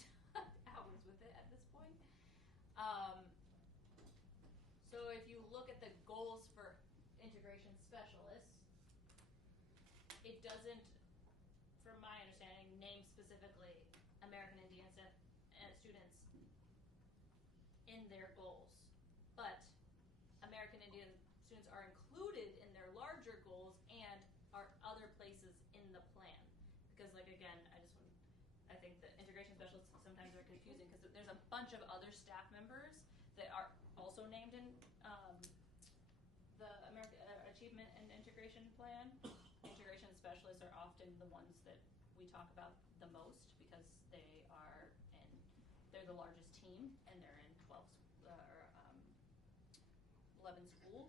hours with it at this point. So if you look at the goals for integration specialists, it doesn't, from my understanding, name specifically American Indian students in their goals. But American Indian students are included in their larger goals and are other places in the plan. Because, like, again, I think the integration specialists sometimes are confusing because there's a bunch of other staff members that are also named in the American Achievement and Integration Plan. Integration specialists are often the ones that we talk about the most because they're the largest team and they're in 11 schools.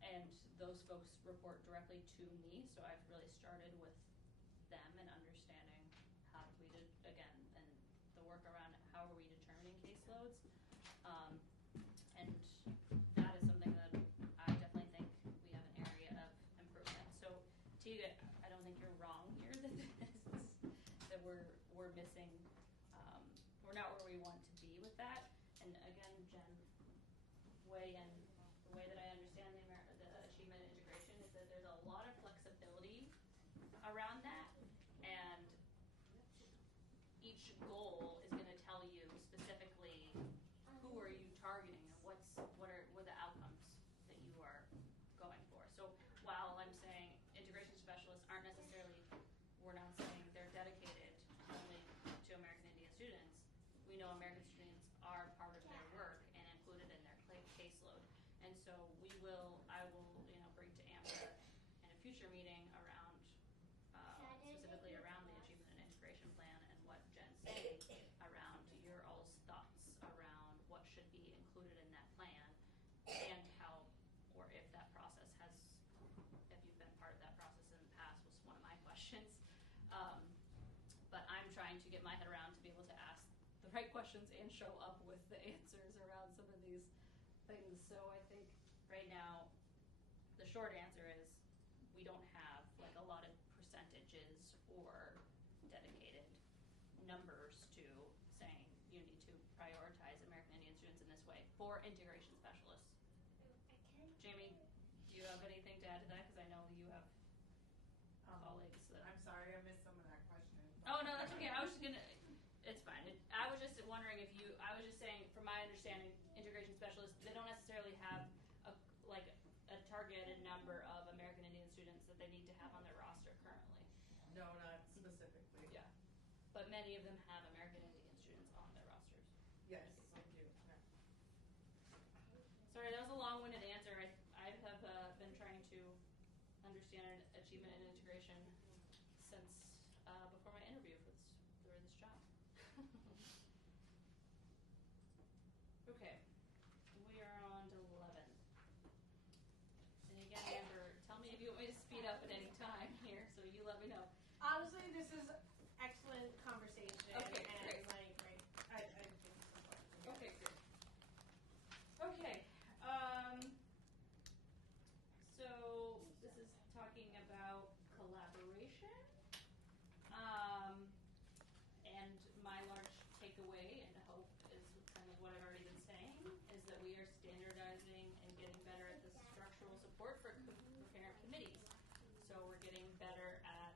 And those folks report directly to me, so I've really started with them and understanding how we did, again, and the work around how are we determining caseloads. And that is something that I definitely think we have an area of improvement. So, Teaga, I don't think you're wrong here that we're missing, we're not where we want to be with that. And again, Jen, weigh in. The way that I understand the achievement integration is that there's a lot of flexibility around that, and each goal is going to tell you specifically who are you targeting and what are the outcomes that you are going for. So while I'm saying integration specialists aren't necessarily, we're not saying they're dedicated only to American Indian students. We know American students are part of their work and included in their caseload. And so I will bring to AMPA in a future meeting around, specifically around the achievement and integration plan and what Jen's saying around your all's thoughts around what should be included in that plan and how, or if that process if you've been part of that process in the past, questions. But I'm trying to get my head around to be able to ask the right questions and show up with the answers around some of these things. So I think right now, the short answer is we don't have like a lot of percentages or dedicated numbers to saying you need to prioritize American Indian students in this way for integration specialists. Jamie, do you have anything to add to that? Because I know you have colleagues that... I'm sorry, I missed some of that question. Oh, no, that's okay. I was just going to... It's fine. I was just wondering if you... I was just saying, from my understanding, integration specialists, they don't necessarily have a targeted number of American Indian students that they need to have on their roster currently. No, not specifically. Yeah. But many of them have American Indian students on their rosters. Yes, I do. Yeah. Sorry, that was a long-winded answer. I have been trying to understand achievement and integration since before my interview for this job. Okay, we are on to 11. And again, Amber, tell me if you want me to speed up at any time here, so you let me know. Honestly, this is excellent conversation. Okay, and great. I think it's important. Okay, good. Okay. So this is talking about collaboration. And my large takeaway and hope is kind of what I've already been saying, is that we are standardizing and getting better at the structural support for parent committees. So we're getting better at,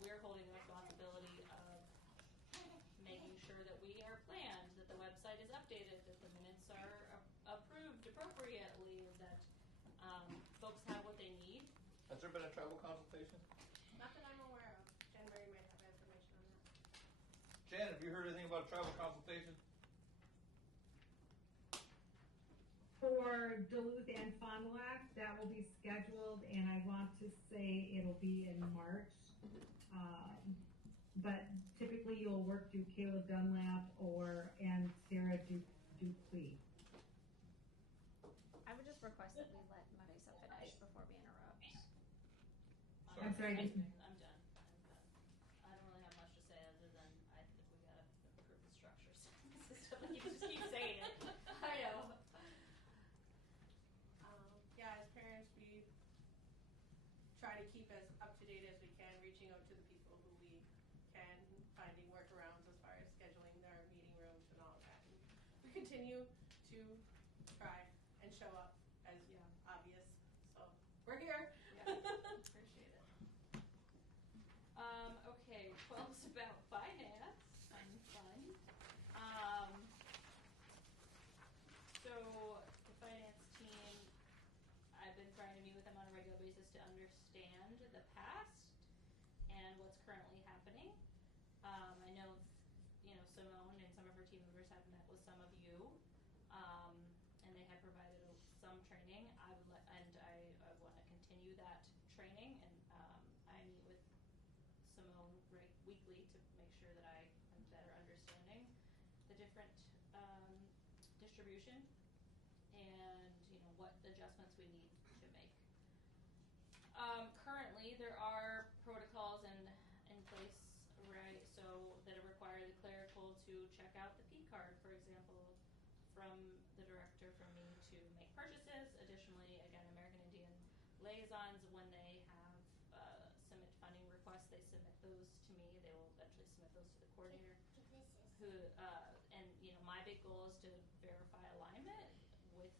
we're holding the responsibility of making sure that we are planned, that the website is updated, that the minutes are approved appropriately, that folks have what they need. Has there been a travel consultation? Not that I'm aware of. Jen Murray might have information on that. Jen, have you heard anything about a travel consultation? For Duluth and Fond du Lac, that will be scheduled, and I want to say it'll be in March. But typically you'll work through Caleb Dunlap and Sarah Dupuis. I would just request that we let Marisa finish before we interrupt. I'm sorry. I'm done. I don't really have much to say other than I think we gotta improve the structures. You just keep saying it. I know. Yeah, as parents, we try to keep as up to date as we can, reaching out to the people who we can, finding workarounds as far as scheduling their meeting rooms and all of that. And we continue to try and show up as obvious. So we're here. Yeah, appreciate it. Okay, 12's about finance. Fun. So the finance team, I've been trying to meet with them on a regular basis to understand the past and what's currently happening. I know, Simone and some of her team members have met with some of you, and they have provided some training. I want to continue that training, and I meet with Simone weekly to make sure that I am better understanding the different distribution and what adjustments we need to make. Currently, there are protocols in place, right? So that require the clerical to check out the P card, for example, from the director for me to make purchases. Additionally, again, American Indian liaisons, when they have submit funding requests, they submit those to me. They will eventually submit those to the coordinator. Who and my big goal is to verify alignment with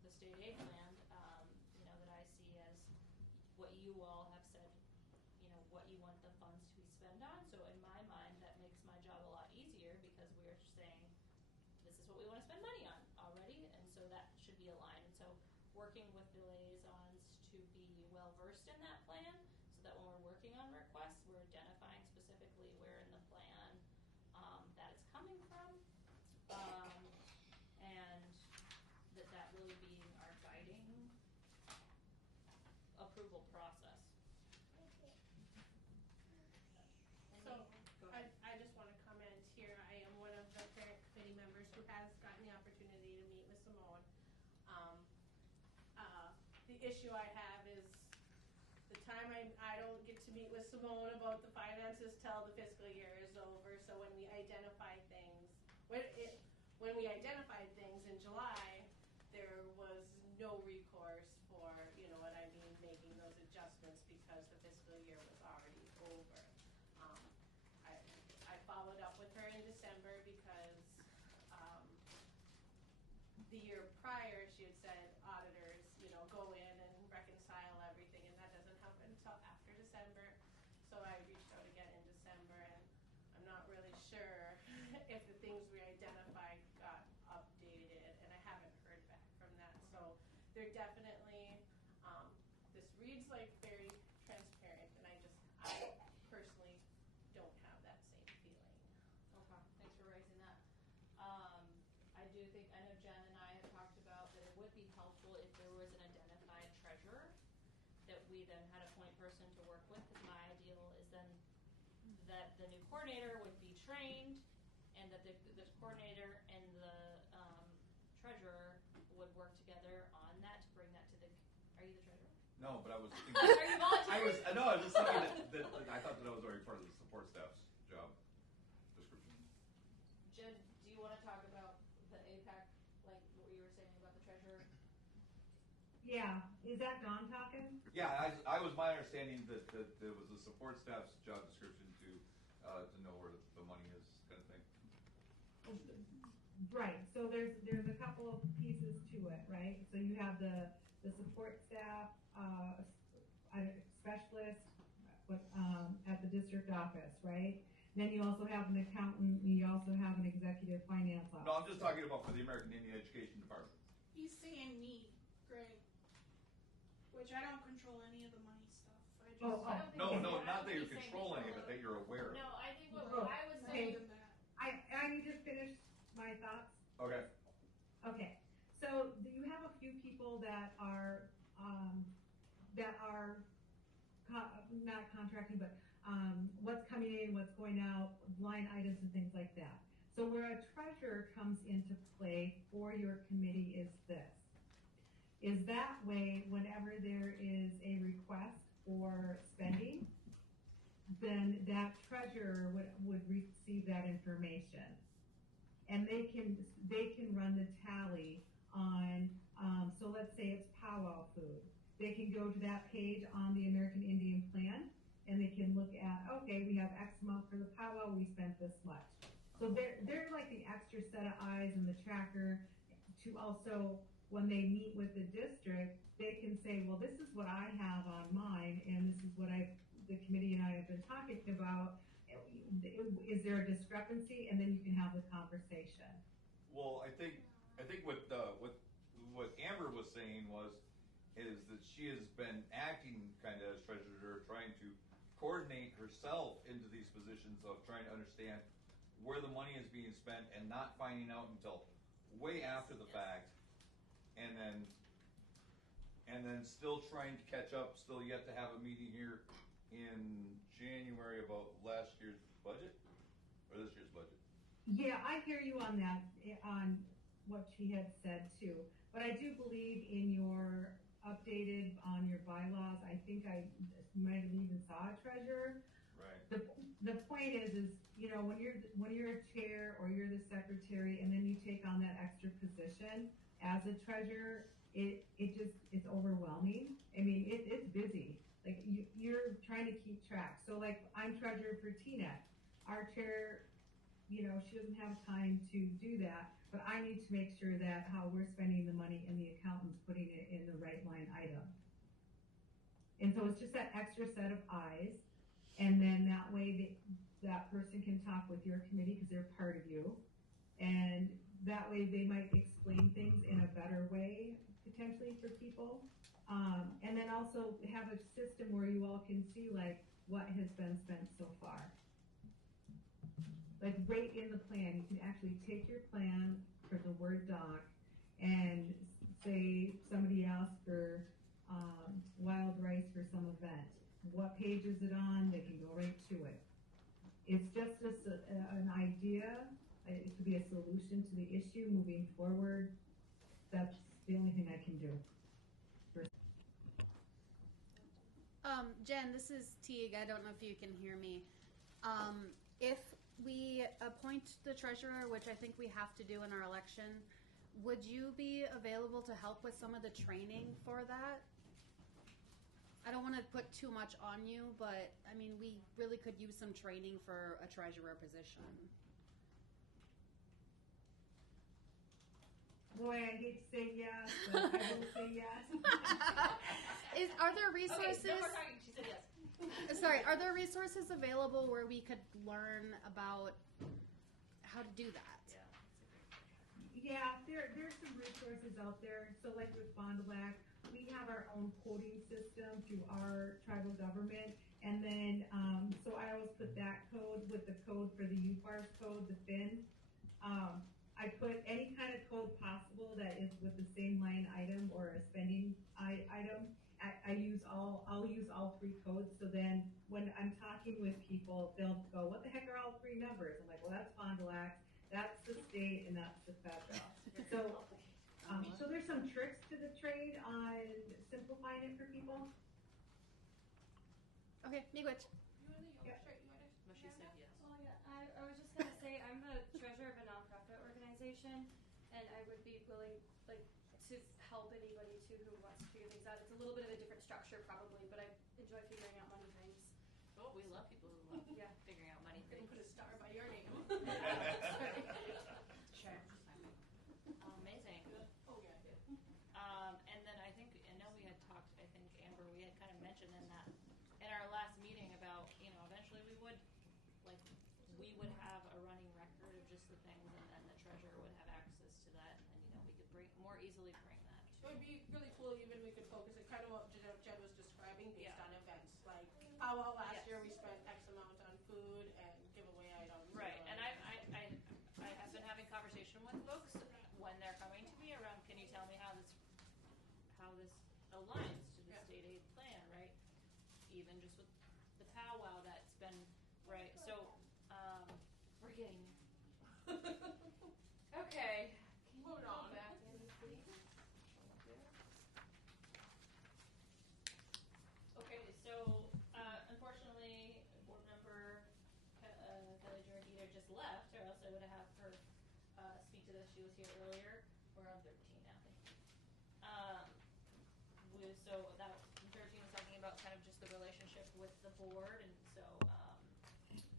the state aid plan. That I see as what you all have said. What you want the funds to be spent on. So in my mind, that makes my job a lot easier because we're saying this is what we want to spend money on already, and so that should be aligned. And so working with the liaisons to be well versed in that plan, so that when we're working on requests, we're identifying specifically where in the plan that it's coming from, and that really being our guiding approval process. So I just want to comment here. I am one of the parent committee members who has gotten the opportunity to meet with Simone. The issue I have is the time. I don't get to meet with Simone about the finances till the fiscal year is over. So when we identify things, when we identified things in July, there was no recourse for, you know what I mean, making those adjustments because the fiscal year was already over. I followed up with her in December because the year prior she had said auditors, you know, go in and reconcile everything, and that doesn't happen until after December. So I reached out again in December, and I'm not really sure if the things we identified got updated, and I haven't heard back from that. So they're definitely, this reads like very transparent, and I personally don't have that same feeling. Okay, thanks for raising that. I do think, I know Jen and I have talked about that it would be helpful if there was an identified treasurer that we then had a point person to work with, because my ideal is then that the new coordinator would be trained and that the coordinator and the treasurer would work together on that to bring that to the, are you the treasurer? No, but I was thinking. Are you volunteering? I was just thinking that I thought that was already part of the support staff's job description. Jen, do you want to talk about the AIPAC, like what you were saying about the treasurer? Yeah, is that Dawn talking? Yeah, I was my understanding that there was the support staff's job description to know where the money is, kind of thing. Right. So there's a couple of pieces to it, right? So you have the support staff, specialist, at the district office, right? Then you also have an accountant. And you also have an executive finance officer. No, I'm just talking about for the American Indian Education Department. He's saying me, Greg, which I don't control any of the money stuff. No, not that you're controlling it, but that you're aware of it. No, I think what I was saying. I need to finish my thoughts. Okay. Okay. So you have a few people that are not contracting, but what's coming in, what's going out, line items and things like that. So where a treasurer comes into play for your committee is this. Is that way, whenever there is a request for spending, then that treasurer would receive that information. And they can run the tally on, so let's say it's powwow food. They can go to that page on the American Indian Plan, and they can look at, okay, we have X amount for the powwow, we spent this much. So they're like the extra set of eyes in the tracker to also, when they meet with the district, they can say, well, this is what I have on mine, and this is what the committee and I have been talking about. Is there a discrepancy? And then you can have the conversation. Well, I think what Amber was saying is that she has been acting kind of as treasurer, trying to coordinate herself into these positions of trying to understand where the money is being spent and not finding out until way after the fact, and then still trying to catch up, still yet to have a meeting here in January about last year's budget or this year's budget. Yeah, I hear you on that, on what she had said too. But I do believe in your updated on your bylaws. I think I might have even saw a treasurer. Right. The point is you know, when you're a chair or you're the secretary and then you take on that extra position as a treasurer, it's overwhelming. I mean, it's busy. Like you're trying to keep track. So like I'm treasurer for TNET. Our chair, you know, she doesn't have time to do that, but I need to make sure that how we're spending the money and the accountant's putting it in the right line item. And so it's just that extra set of eyes, and then that way that person can talk with your committee because they're part of you, and that way they might explain things in a better way potentially for people. And then also have a system where you all can see like what has been spent so far. Like right in the plan, you can actually take your plan for the Word doc and say somebody asked for wild rice for some event. What page is it on? They can go right to it. It's just an idea. It could be a solution to the issue moving forward. That's the only thing I can do. Jen, this is Teague. I don't know if you can hear me. If we appoint the treasurer, which I think we have to do in our election, would you be available to help with some of the training for that? I don't want to put too much on you, but I mean, we really could use some training for a treasurer position. Boy, I hate to say yes, but I will say yes. Are there resources? Okay, no more talking. She said yes. Sorry, are there resources available where we could learn about how to do that? Yeah, there's some resources out there. So like with Fond du Lac, we have our own quoting system through our tribal government. And then, so I always put that code with the code for the UFARS code, the FIN. I put any kind of code possible that is with the same line item or a spending item. I'll use all three codes. So then when I'm talking with people, they'll go, what the heck are all three numbers? I'm like, well, that's Fond du Lac, that's the state, and that's the federal. So there's some tricks to the trade on simplifying it for people. Okay, Miigwech. She said yes. Oh yeah, I was just gonna say I'm the treasurer of a nonprofit organization, and I would be willing to help anybody too who wants to figure things out. It's a little bit of a different structure probably, but I enjoy figuring out money things. Oh, we love people who love figuring out money You can things. put a star by your name. Sure. Amazing. Oh yeah. And then I know we had talked, I think, Amber, we had kind of mentioned in our last meeting about, eventually we would have a running record of just the things, and then the treasurer would have access to that, and then, we could more easily bring that to. It would be really cool even we could focus it kind of what Jen was describing based on events. Like how well last year we spent X amount on food and giveaway items. Right, and I have been having conversation with folks when they're coming to me around, can you tell me how this aligns to the state aid plan, right? Even just with the powwow that's been, right, so, we're getting okay. Moving on. Back in, please. Okay, so unfortunately, board member Kelly Jordan just left, or else I would have had her speak to this. She was here earlier. We're on 13 now, I think. So that 13 was talking about kind of just the relationship with the board, and so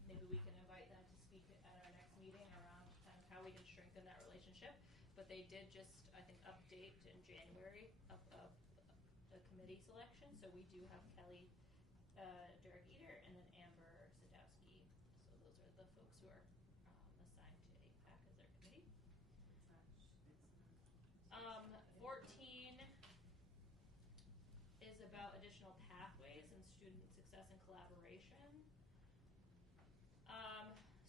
maybe we can invite them to speak at our next meeting around kind of how we can strengthen that relationship. But they did just, I think, update in January of the committee selection. So we do have Kelly, Derek Eater, and then Amber Sadowski. So those are the folks who are assigned to AIPAC as their committee. 14 is about additional pathways and student success and collaboration.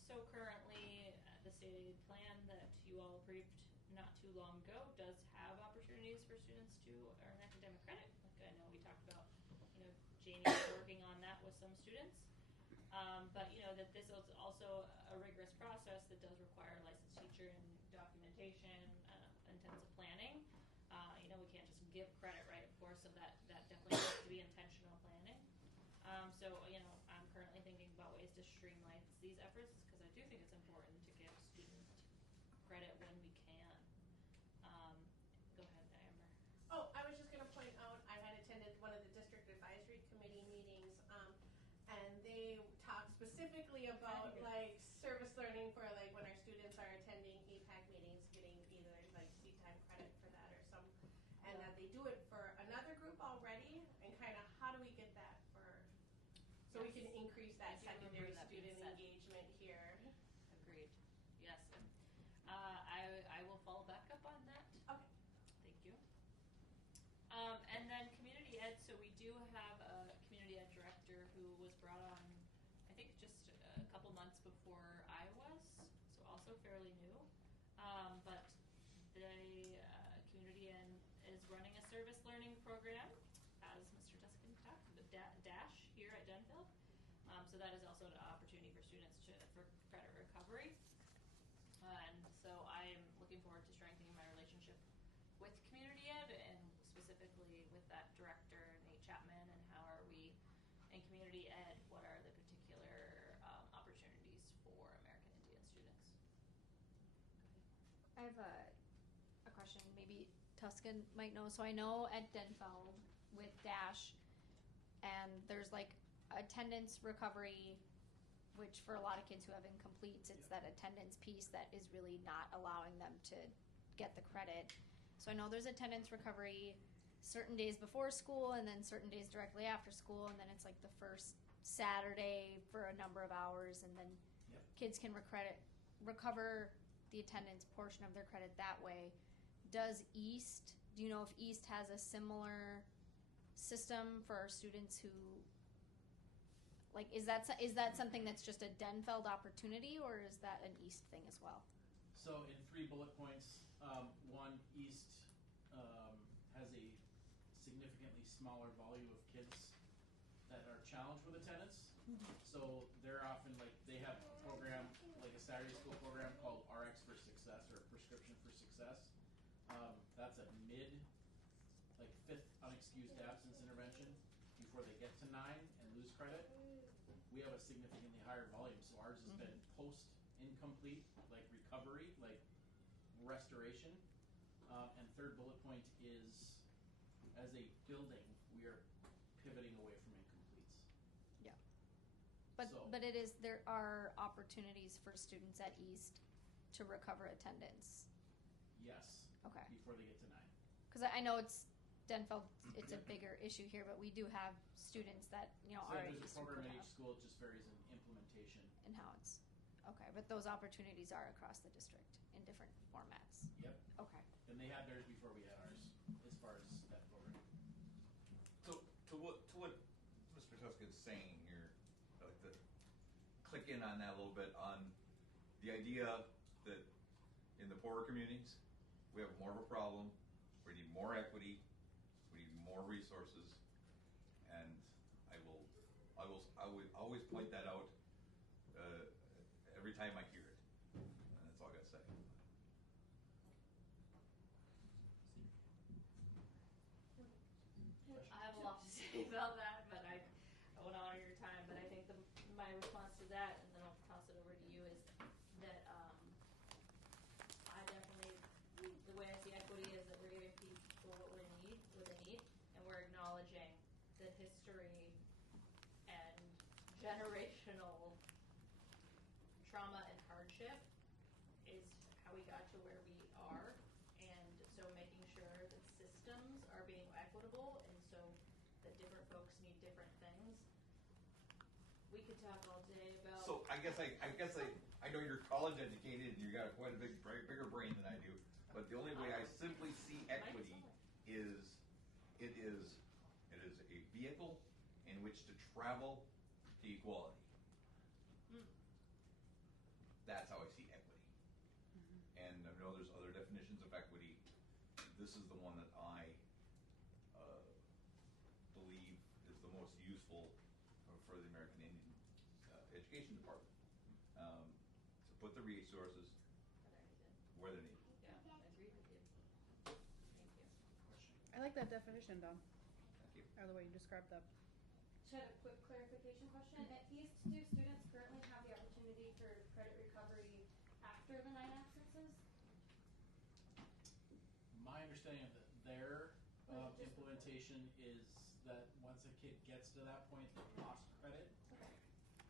So currently, the state aid plan that you all approved not too long ago does have opportunities for students to earn academic credit. Like I know we talked about, Janie is working on that with some students. But that this is also a rigorous process that does require a licensed teacher and documentation, intensive planning. We can't just give credit, right? Of course, so that definitely has to be intentional planning. So I'm currently thinking about ways to streamline these efforts because I do think it's important to give students credit when we can. Go ahead, Amber. Oh, I was just going to point out I had attended one of the district advisory committee meetings, and they talked specifically about service learning for when our students are attending AIPAC meetings, getting either seat time credit for that or some, and that they do it for another group already, and kind of how do we get that so we can increase that secondary student engagement here. Agreed. Yes. I will follow back up on that. Okay. Thank you. And then community ed. So we do have a community ed director who was brought on, I think, just a couple months before I was, so also fairly new. But the community ed is running a service learning program, as Mr. Tuscan talked, the Dash here at Denville. So that is also an opportunity for students for credit recovery. And so I am looking forward to strengthening my relationship with community ed and specifically with that director, Nate Chapman, and how are we Community Ed, what are the particular opportunities for American Indian students? I have a question. Maybe Tuscan might know. So I know at Denfeld with Dash, and there's like attendance recovery, which for a lot of kids who have incompletes, it's that attendance piece that is really not allowing them to get the credit. So I know there's attendance recovery certain days before school and then certain days directly after school, and then it's like the first Saturday for a number of hours, and then kids can recover the attendance portion of their credit that way. Do you know if East has a similar system for our students who, like, is that something that's just a Denfeld opportunity, or is that an East thing as well? So in 3 bullet points, one, East has a significantly smaller volume of kids that are challenged with attendance. So they're often they have a program, like a Saturday school program called RX for Success, or Prescription for Success. That's a fifth unexcused absence intervention before they get to 9 and lose credit. We have a significantly higher volume, so ours has been post-incomplete, like recovery, like restoration. And 3rd bullet point is, as a building, we are pivoting away from incompletes. Yeah. But there are opportunities for students at East to recover attendance. Yes. Okay. Before they get to 9. Because I know it's Denfeld, it's a bigger issue here, but we do have students that So are at there's a East program who in could each school, it just varies in implementation. and how it's okay. But those opportunities are across the district in different formats. Yep. Okay. And they had theirs before we had ours, as far as that program. So to what Mr. Tuscan's saying here, I'd like to click in on that a little bit, on the idea that in the poorer communities, we have more of a problem. We need more equity. We need more resources, and I would always point that out every time I hear it. And that's all I gotta say. I have a lot to say about that, but I want to honor your time. But I think my response to that, and then I'll toss it over to you, is that I definitely, the way I see equity is that we're giving people what they need, and we're acknowledging that history and generational trauma and hardship is how we got to where we are, and so making sure that systems are being equitable, and so that different folks need different things. We could talk all day about. So I guess I know you're college educated and you got quite a bigger brain than I do. But the only way I simply see equity is it is a vehicle in which to travel to equality. That's how I see equity. And I know there's other definitions of equity. This is the one that I believe is the most useful for the American Indian Education Department. To put the resources where they're needed. Yeah, I agree with you. Thank you. I like that definition, Don. Thank you. Or the way you described that. Just had a quick clarification question. At East, do students currently have the opportunity for credit recovery after the 9 absences? My understanding of their implementation is that once a kid gets to that point, they've lost credit,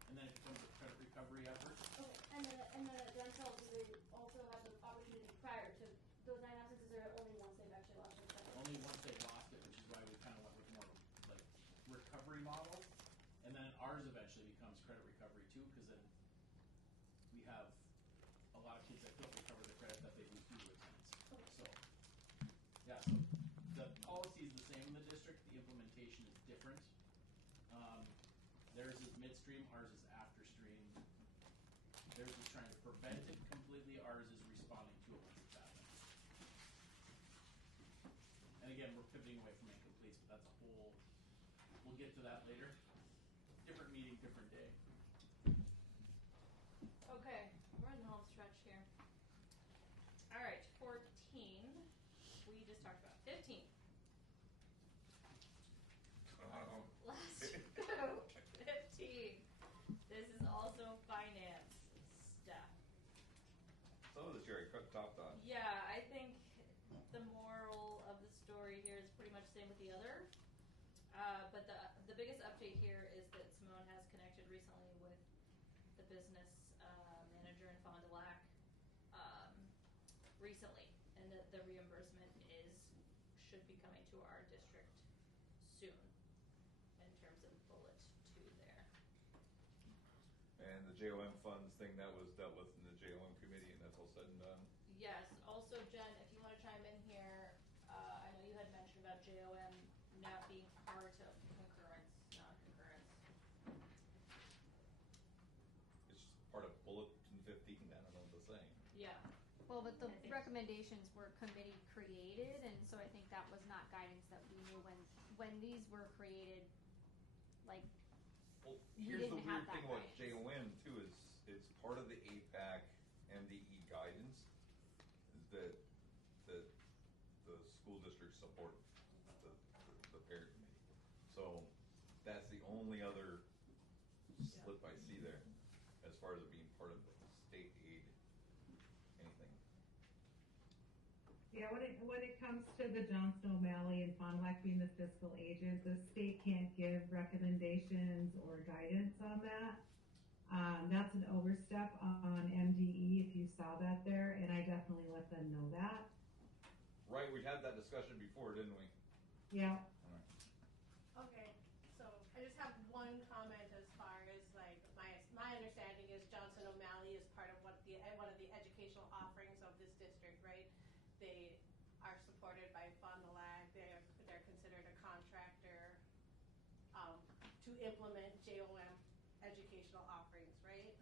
and then it becomes a credit recovery effort. Okay, and then at Denfeld, do they also have the opportunity prior to those 9 absences, or only once they've actually lost their credit? Only once they've lost it, which is why we kind of went with more like recovery model, and then ours eventually becomes credit recovery too, because then we have a lot of kids that don't recover the credit that they lose due to attendance. So, yeah, so the policy is the same in the district, the implementation is different. Theirs is midstream, ours is afterstream. Theirs is trying to prevent it completely, ours is responding to it once it's happened. And again, we're pivoting away from incompletes, but that's a whole, we'll get to that later. Different meeting, different day. Okay, we're in the home stretch here. All right, 14. We just talked about 15. Let's go. 15. Jerry, top thoughts. Yeah, I think the moral of the story here is pretty much the same with the other. But the biggest update here is that Simone has connected recently with the business manager in Fond du Lac recently, and that the reimbursement should be coming to our district soon in terms of bullet 2 there. And the JOM funds thing that was dealt with in the JOM committee, and that's all said and done. Yes. Also, Jen, if you want to chime in here, I know you had mentioned about JOM not being part of concurrence, non-concurrence. It's just part of bulletin 15. I don't know what to say. Yeah. Well, but the recommendations were committee created, and so I think that was not guidance that we knew when these were created. Like, well, we here's the didn't weird have that thing about guidance. JOM too is it's part of the AIPAC MDE guidance is that the school districts support the parent committee. So that's the only other slip I see there as far as it being part of the state aid anything. Yeah, when it comes to the Johnson O'Malley and Fond du Lac being the fiscal agent, the state can't give recommendations or guidance on that. That's an overstep on MDE if you saw that there, and I definitely let them know that. Right, we had that discussion before, didn't we? Yeah. Okay, so I just have one comment as far as like my understanding is Johnson O'Malley is part of one of the educational offerings of this district, right? They are supported by Fond du Lac. They're considered a contractor to implement JOM educational offerings, right?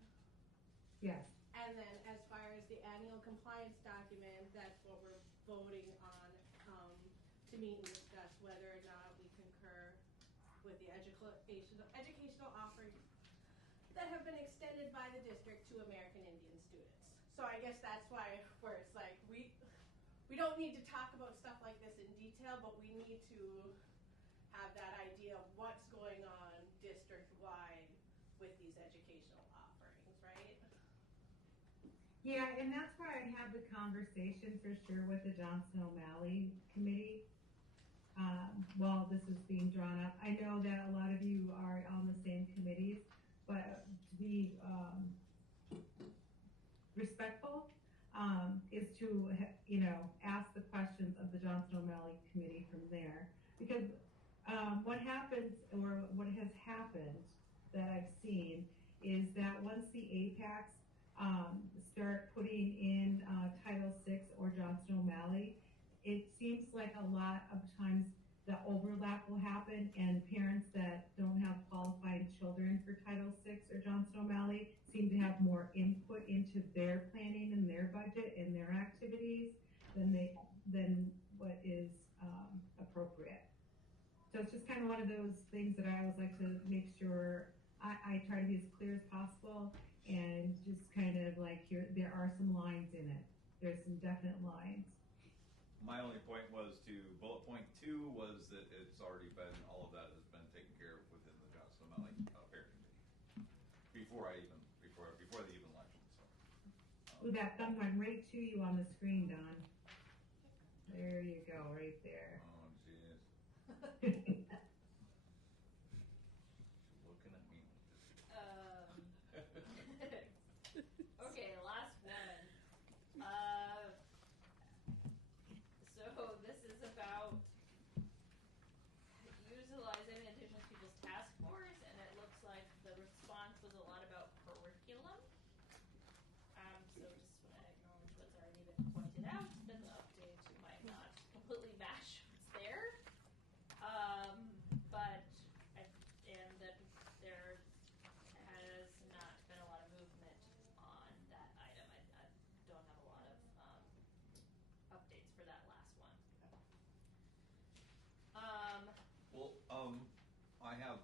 Yes. And then as far as the annual compliance document, that's what we're voting on to meet and discuss whether or not we concur with the educational offerings that have been extended by the district to American Indian students. So I guess that's why where it's like we don't need to talk about stuff like this in detail, but we need to have that idea of what's going on district-wide with these educational offerings, right? Yeah, and that's why I had the conversation for sure with the Johnson O'Malley committee while this is being drawn up. I know that a lot of you are on the same committees, but to be respectful is to, ask the questions of the Johnson O'Malley committee from there. Because what happens, or what has happened that I've seen, is that once the AIPACs start putting in Title VI or Johnson O'Malley, it seems like a lot of times the overlap will happen, and parents that don't have qualified children for Title VI or Johnson O'Malley seem to have more input into their planning and their budget and their activities than what is appropriate. So it's just kind of one of those things that I always like to make sure I try to be as clear as possible, and just kind of like there are some lines in it. There's some definite lines. My only point was to bullet point 2 was that it's already been, all of that has been taken care of within the Johnson O'Malley parent committee before the even election. So. Ooh, that thumb went right to you on the screen, Don. There you go, right there. Oh, jeez. Looking at me. Okay, last one. So this is about utilizing the Indigenous Peoples Task Force, and it looks like the response was a lot about curriculum. So just want to acknowledge what's already been pointed out, that the update might not completely match what's there. But that there has not been a lot of movement on that item. I don't have a lot of updates for that last one. I have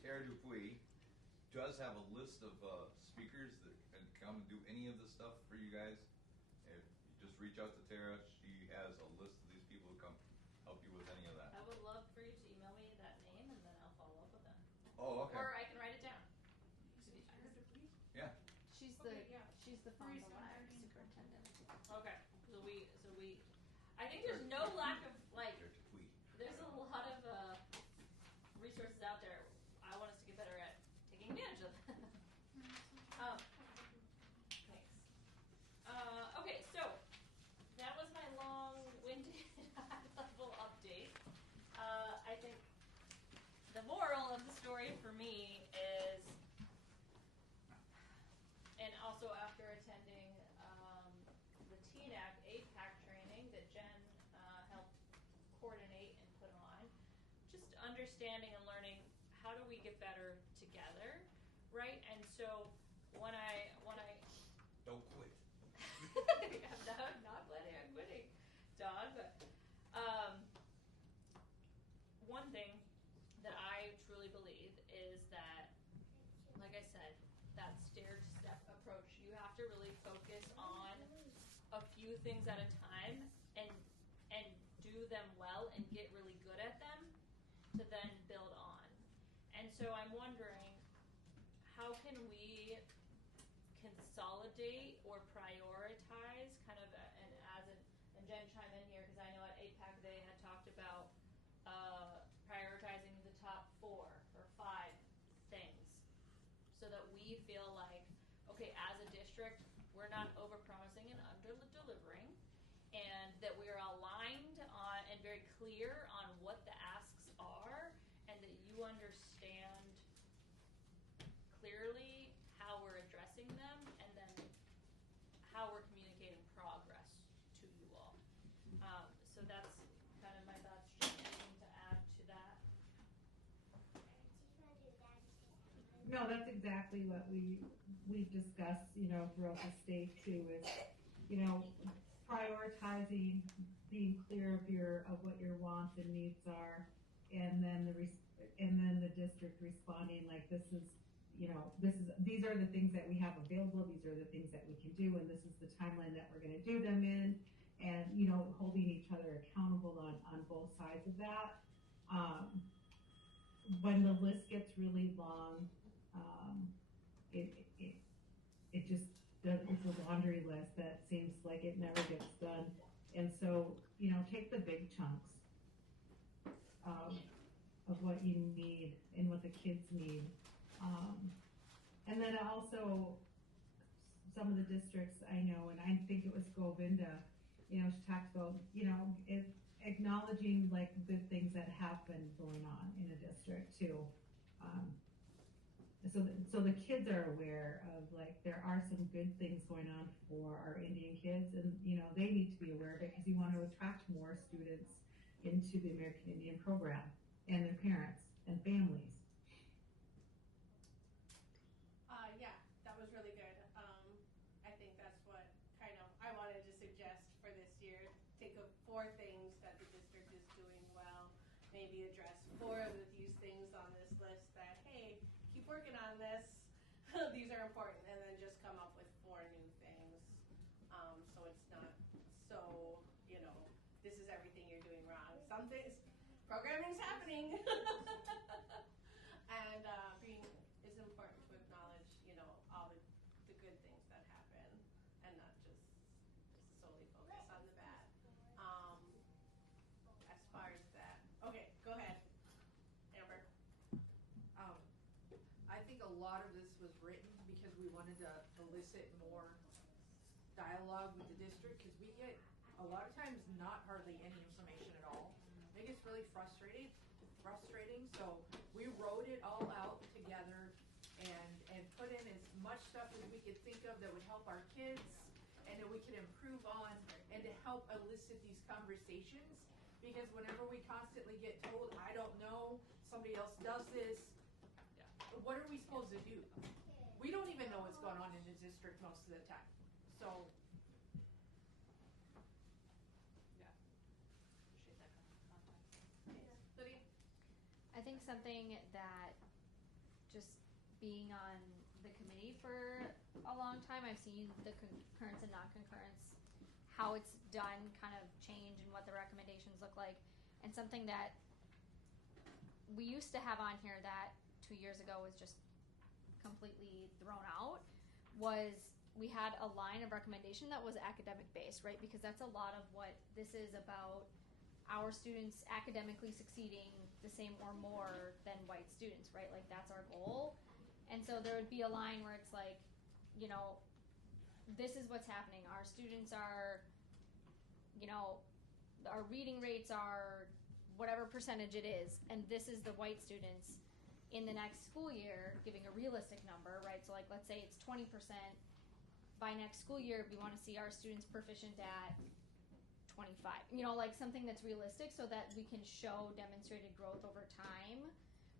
Tara Dupuy does have a list of speakers that can come and do any of the stuff for you guys. If you just reach out to Tara, she has a list of these people who come help you with any of that. I would love for you to email me that name, and then I'll follow up with them. Oh, okay. Or I can write it down. Yeah. She's the Fond du Lac superintendent. Okay, so we, I think there's no lack of, like, there's a lot of resources out there. I want us to get better at taking advantage of them. Thanks. Okay, so that was my long-winded high-level update. I think the moral of the story for me is, and also after attending the TNAC AIPAC training that Jen helped coordinate and put on, just understanding and learning how do we get better together, right? And so when I don't quit. I'm not quitting, I'm quitting, Don. But one thing that I truly believe is that, like I said, that stair-step approach, you have to really focus on a few things at a time and do them well and get really good at them to then build on. And so I'm wondering, how can we consolidate or prioritize kind of, and Jen chime in here, because I know at AIPAC they had talked about prioritizing the top 4 or 5 things so that we feel like, okay, as a district, we're not over-promising and under-delivering, and that we're aligned on and very clear on what the asks are, and that you understand clearly how we're addressing them, and then how we're communicating progress to you all. So that's kind of my thoughts. Anything to add to that? No, that's exactly what we've discussed, throughout the state too, is, prioritizing, being clear of what your wants and needs are, and then the district responding like, these are the things that we have available, these are the things that we can do, and this is the timeline that we're going to do them in, and holding each other accountable on both sides of that. When the list gets really long, it just does, it's a laundry list that seems like it never gets done. And so, take the big chunks of what you need and what the kids need. And then also, some of the districts I know, and I think it was Govinda, she talked about, acknowledging like good things that have been going on in a district too. So the kids are aware of, like, there are some good things going on for our Indian kids, and they need to be aware of it, because you want to attract more students into the American Indian program, and their parents and families. Yeah, that was really good. I think that's what kind of I wanted to suggest for this year. Think of 4 things that the district is doing well, maybe address 4 of these things on this list that, hey, keep working on this. These are important, and then just come up with 4 new things. So it's not so, this is everything you're doing wrong. Some things, programming's happening. And it's important to acknowledge, all the good things that happen, and not just solely focus on the bad. As far as that. Okay, go ahead, Amber. I think a lot of this was written because we wanted to elicit more dialogue with the district, because we get a lot of times not hardly any information at all. It gets really frustrating. So we wrote it all out together and put in as much stuff as we could think of that would help our kids and that we could improve on, and to help elicit these conversations. Because whenever we constantly get told, I don't know, somebody else does this, what are we supposed to do? We don't even know what's going on in the district most of the time. So, yeah. Appreciate that context. Lydia? I think something that, just being on the committee for a long time, I've seen the concurrence and non-concurrence, how it's done kind of change and what the recommendations look like. And something that we used to have on here that 2 years ago was just completely thrown out was we had a line of recommendation that was academic based, right? Because that's a lot of what this is about, our students academically succeeding the same or more than white students, right? Like that's our goal. And so there would be a line where it's like, you know, this is what's happening. Our students are, you know, our reading rates are whatever percentage it is, and this is the white students in the next school year, giving a realistic number, right? So like, let's say it's 20%. By next school year, we want to see our students proficient at 25. You know, like something that's realistic so that we can show demonstrated growth over time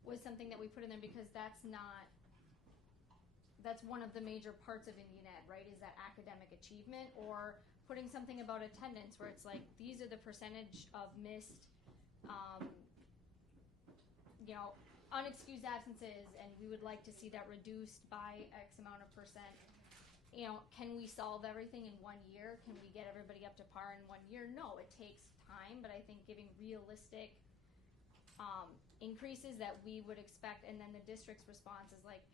was something that we put in there, because that's one of the major parts of Indian Ed, right? Is that academic achievement, or putting something about attendance where it's like, these are the percentage of missed, you know, unexcused absences, and we would like to see that reduced by X amount of percent. You know, can we solve everything in 1 year? Can we get everybody up to par in 1 year? No, it takes time, but I think giving realistic increases that we would expect, and then the district's response is like,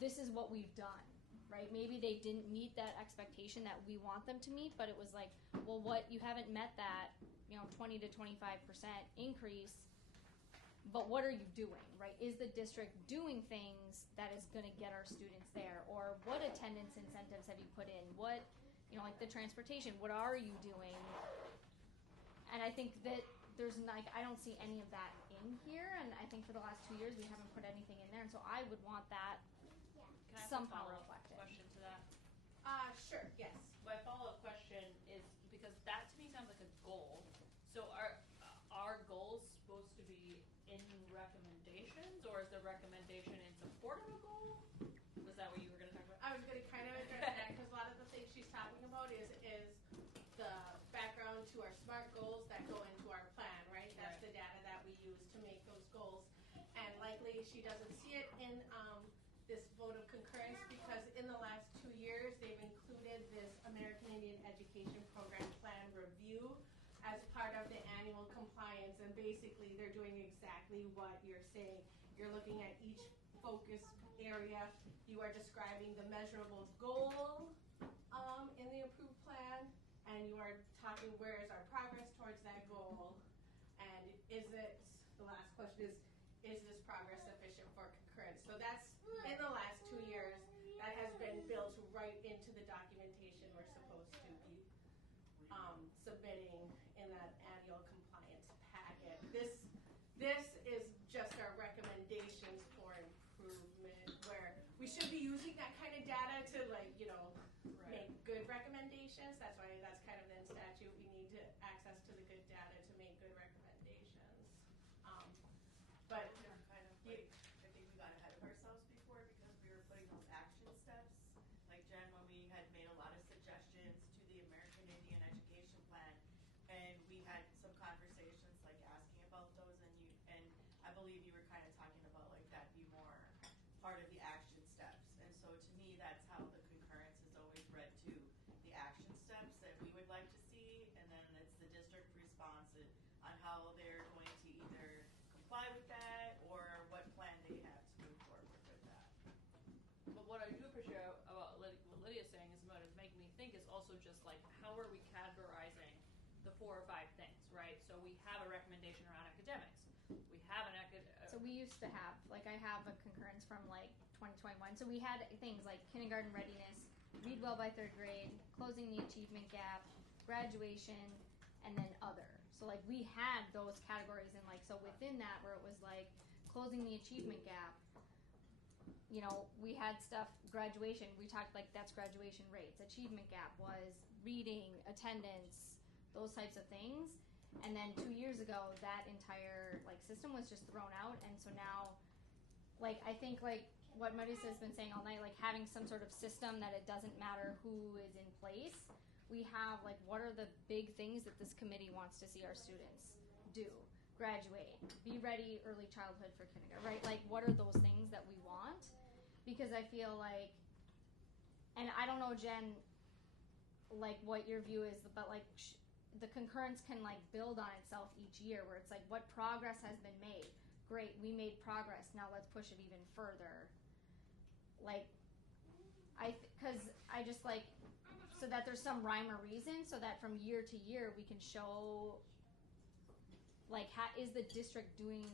this is what we've done, right? Maybe they didn't meet that expectation that we want them to meet, but it was like, well, what, you haven't met that, you know, 20 to 25% increase, but what are you doing, right? Is the district doing things that is going to get our students there? Or what attendance incentives have you put in? What, you know, like the transportation, what are you doing? And I think that there's like, I don't see any of that in here, and I think for the last 2 years we haven't put anything in there, and so I would want that Can I ask somehow a follow-up reflected. question to that? Sure, yes. My follow-up question is, because that to me sounds like a goal. So are goals supposed to be in recommendations, or is the recommendation in support of a goal? Was that what you were going to talk about? I was going to kind of address that, because a lot of the things she's talking about is the background to our SMART goals that go into our plan, right? That's the data that we use to make those goals. And likely she doesn't see it in this vote of concurrence, because in the last 2 years they've included this American Indian Education Program Plan review as part of the annual compliance, and basically they're doing exactly what you're saying. You're looking at each focus area, you are describing the measurable goal in the approved plan, and you are talking where is our progress towards that goal, and is it, the last question is this progress sufficient for concurrence? So that's, in the last 2 years, that has been built right into the documentation we're supposed to be submitting in that annual compliance packet. This is just our recommendations for improvement, where we should be using that kind of data to, like, you know, make good recommendations. That's why that's kind of in statute. We need to access to the good data to make good recommendations. But kind of like, I think we got ahead of ourselves before, because we were putting those action steps. Like Jen, when we had made a lot of suggestions to the American Indian Education Plan, and we had some conversations like asking about those, and I believe you were kind of talking about like that be more part of the action steps. And so to me, that's how the concurrence is always read to, the action steps that we would like to see, and then it's the district response on how they're going to either comply with that or what plan they have to move forward with that. But what I do appreciate about what Lydia's saying is about is making me think is also just like, how are we categorizing the 4 or 5 things, right? So we have a recommendation around academics. We have an So we used to have, like, I have a concurrence from like 2021. So we had things like kindergarten readiness, read well by 3rd grade, closing the achievement gap, graduation, and then other. So like we had those categories, and like, so within that where it was like closing the achievement gap, you know, we had stuff, graduation, we talked like that's graduation rates. Achievement gap was reading, attendance, those types of things. And then 2 years ago, that entire like system was just thrown out, and so now, like, I think like what Marisa has been saying all night, like having some sort of system that it doesn't matter who is in place. We have like, what are the big things that this committee wants to see our students do? Graduate, be ready, early childhood for kindergarten, right? Like, what are those things that we want? Because I feel like, and I don't know, Jen, like what your view is, but like the concurrence can like build on itself each year, where it's like, what progress has been made? Great, we made progress, now let's push it even further. Like, Because I just like, so that there's some rhyme or reason, so that from year to year we can show, like, is the district doing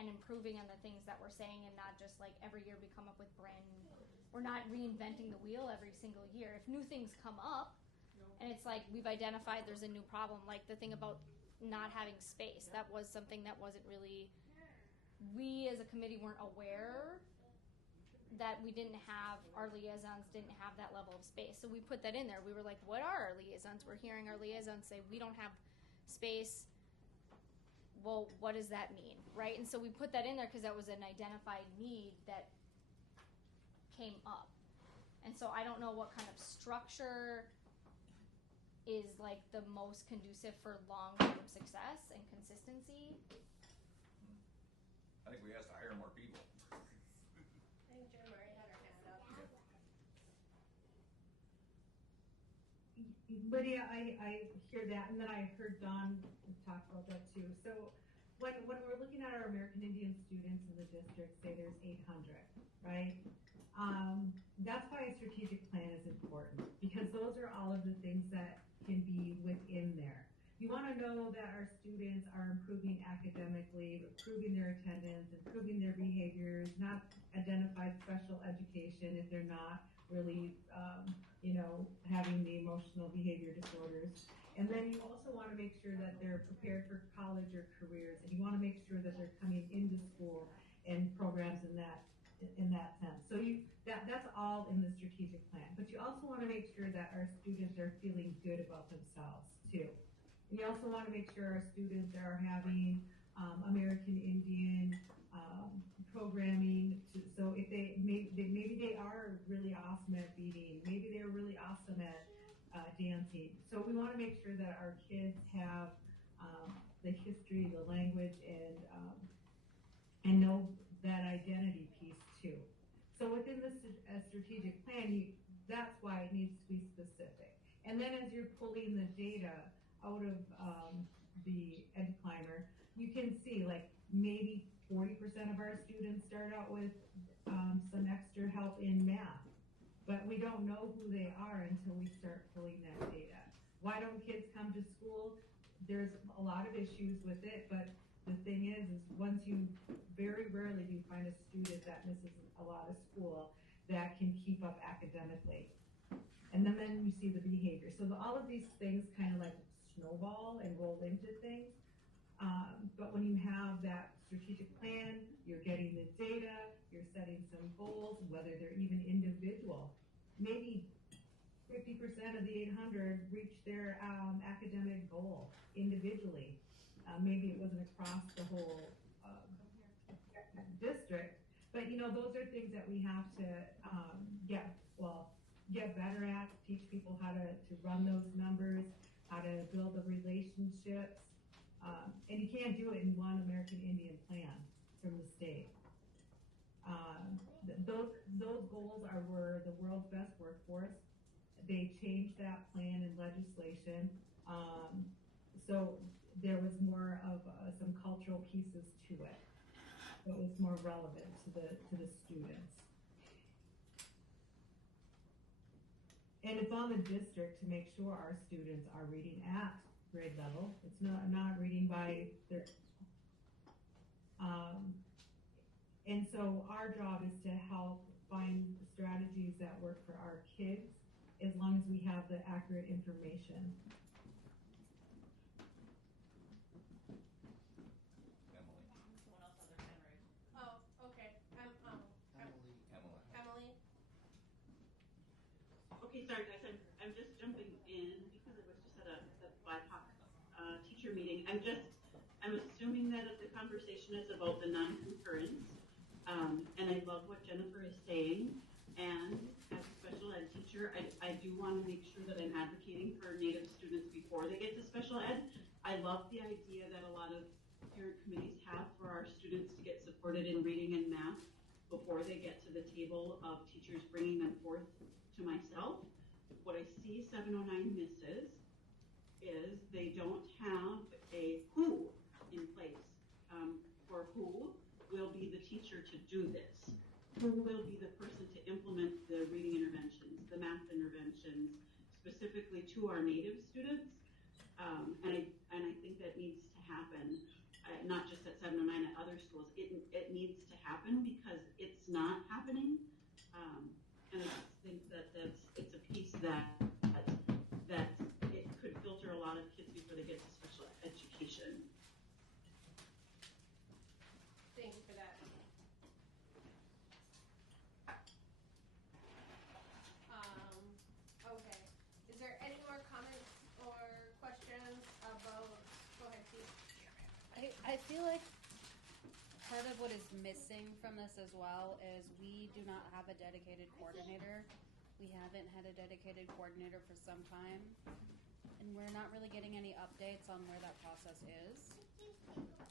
and improving on the things that we're saying, and not just like every year we come up with brand new. We're not reinventing the wheel every single year. If new things come up, and it's like we've identified there's a new problem, like the thing about not having space, that was something that wasn't really, we as a committee weren't aware that we didn't have, our liaisons didn't have that level of space. So we put that in there. We were like, what are our liaisons? We're hearing our liaisons say we don't have space. Well, what does that mean, right? And so we put that in there because that was an identified need that came up. And so I don't know what kind of structure is like the most conducive for long-term success and consistency. I think we have to hire more people. I think Jen Murray had her hand up. Lydia, I hear that, and then I heard Don talk about that too. So when we're looking at our American Indian students in the district, say there's 800, right? That's why a strategic plan is important, because those are all of the things that can be within there. You want to know that our students are improving academically, improving their attendance, improving their behaviors, not identified special education if they're not really, having the emotional behavior disorders. And then you also want to make sure that they're prepared for college or careers, and you want to make sure that they're coming into school and programs in that sense. So that's all in the strategic plan. But you also want to make sure that our students are feeling good about themselves too. And you also want to make sure our students are having American Indian programming. So if maybe they are really awesome at beading, maybe they're really awesome at dancing. So we want to make sure that our kids have the history, the language, and know that identity piece too. So within the strategic plan, that's why it needs to be specific. And then as you're pulling the data out of the EdClimber, you can see like maybe 40% of our students start out with some extra help in math, but we don't know who they are until we start pulling that data. Why don't kids come to school? There's a lot of issues with it, but the thing is once very rarely do you find a student that misses a lot of school that can keep up academically. And then you see the behavior. So all of these things kind of like snowball and roll into things. But when you have that strategic plan, you're getting the data, you're setting some goals, whether they're even individual. Maybe 50% of the 800 reach their academic goal individually. Maybe it wasn't across the whole district, but those are things that we have to get better at, teach people how to run those numbers, how to build the relationships. And you can't do it in one American Indian plan from the state. Those goals were the world's best workforce. They changed that plan in legislation. So there was more of some cultural pieces to it that was more relevant to the students. And it's on the district to make sure our students are reading at grade level. It's not reading by their. And so our job is to help find strategies that work for our kids, as long as we have the accurate information. Oh, okay. Emily. Okay, sorry guys, I'm just jumping in because I was just at a BIPOC teacher meeting. I'm assuming that the conversation is about the non-concurrence, and I love what Jennifer is saying. And as a special ed teacher, I do want to make sure that I'm advocating for Native students before they get to special ed. I love the idea that a lot of parent committees have for our students to get supported in reading and math before they get to the table of teachers bringing them forth to myself. What I see 709 misses is they don't have a who in place for who will be the teacher to do this. Who will be the person to implement the reading intervention? specifically to our Native students. And I think that needs to happen, not just at 709, at other schools. It needs to happen because it's not happening. And I just think that it's a piece that it could filter a lot of kids before they get to special education. Thank you for that. Okay. Is there any more comments or questions about? Go ahead, Steve. I feel like part of what is missing from this as well is we do not have a dedicated coordinator. We haven't had a dedicated coordinator for some time, and we're not really getting any updates on where that process is.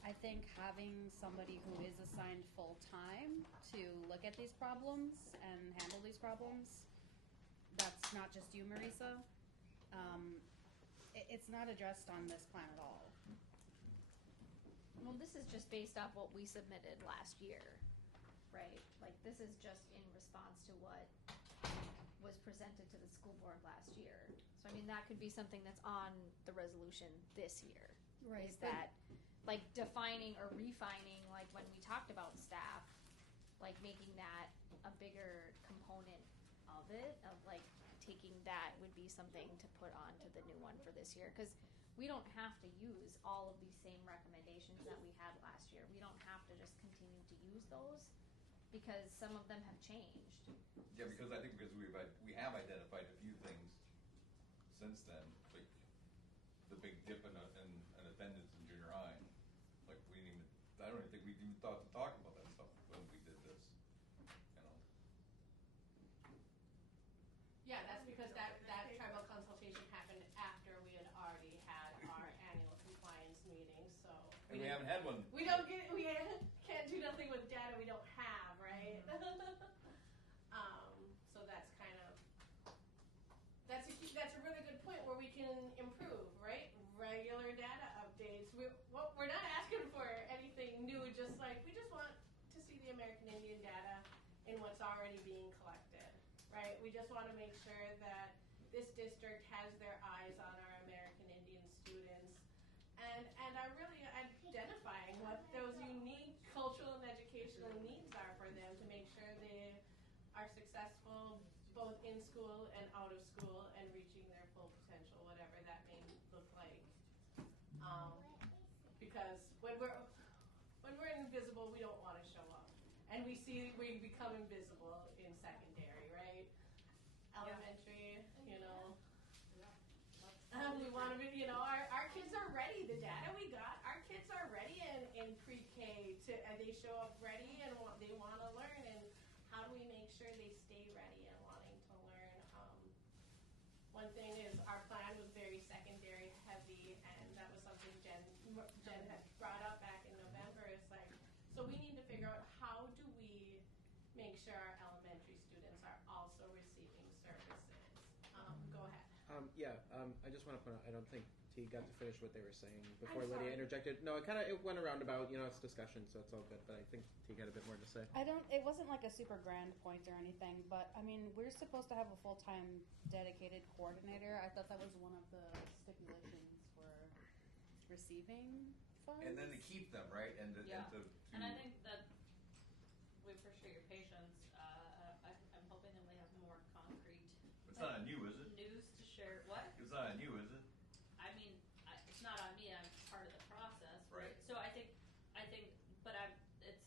I think having somebody who is assigned full time to look at these problems and handle these problems, that's not just you, Marisa. It's not addressed on this plan at all. Well, this is just based off what we submitted last year, right? Like, this is just in response to what was presented to the school board last year. So, I mean, that could be something that's on the resolution this year. Right. Is that, like, defining or refining, like, when we talked about staff, like, making that a bigger component of it, of, like, taking that would be something to put onto the new one for this year. Because we don't have to use all of these same recommendations that we had last year. We don't have to just continue to use those because some of them have changed. Yeah, because I think we have identified a few things since then, like the big dip in attendance in junior high. Like I don't even think we even thought to talk about that stuff when we did this. You know. Yeah, that's because that tribal consultation happened after we had already had our annual compliance meeting, so. And we haven't had one. We can't do nothing with data we don't have, right? So that's kind of, that's a really good point where we can improve, right? Regular data updates. We're not asking for anything new, just like, we just want to see the American Indian data in what's already being collected, right? We just want to make sure that this district has their eyes on our American Indian students and are really identifying what those unique cultural and educational needs are for them to make sure they are successful both in school and out of school and reaching their full potential, whatever that may look like. Because when we're invisible, we don't want to show up. And we become invisible in secondary, right? Elementary, you know. We want to be, our kids are ready. The data we got, our kids are ready in pre-K. They show up ready and they want to learn. And how do we make sure they stay ready and wanting to learn? One thing is our plan was very secondary heavy, and that was something Jen had brought up back in November. It's like, so we need to figure out how do we make sure our elementary students are also receiving services. Go ahead. I just want to point out, I don't think T got to finish what they were saying before I'm sorry. Lydia interjected. No, it went around about, it's discussion, so it's all good, but I think T got a bit more to say. It wasn't like a super grand point or anything, but I mean, we're supposed to have a full-time dedicated coordinator. I thought that was one of the stipulations for receiving funds. And then to keep them, right? And And I think that we appreciate your patience. I'm hoping that we have more concrete. It's not on you, is it? News to share. What? It's not on you, is it? I mean, it's not on me. I'm part of the process, Right. So I think, but it's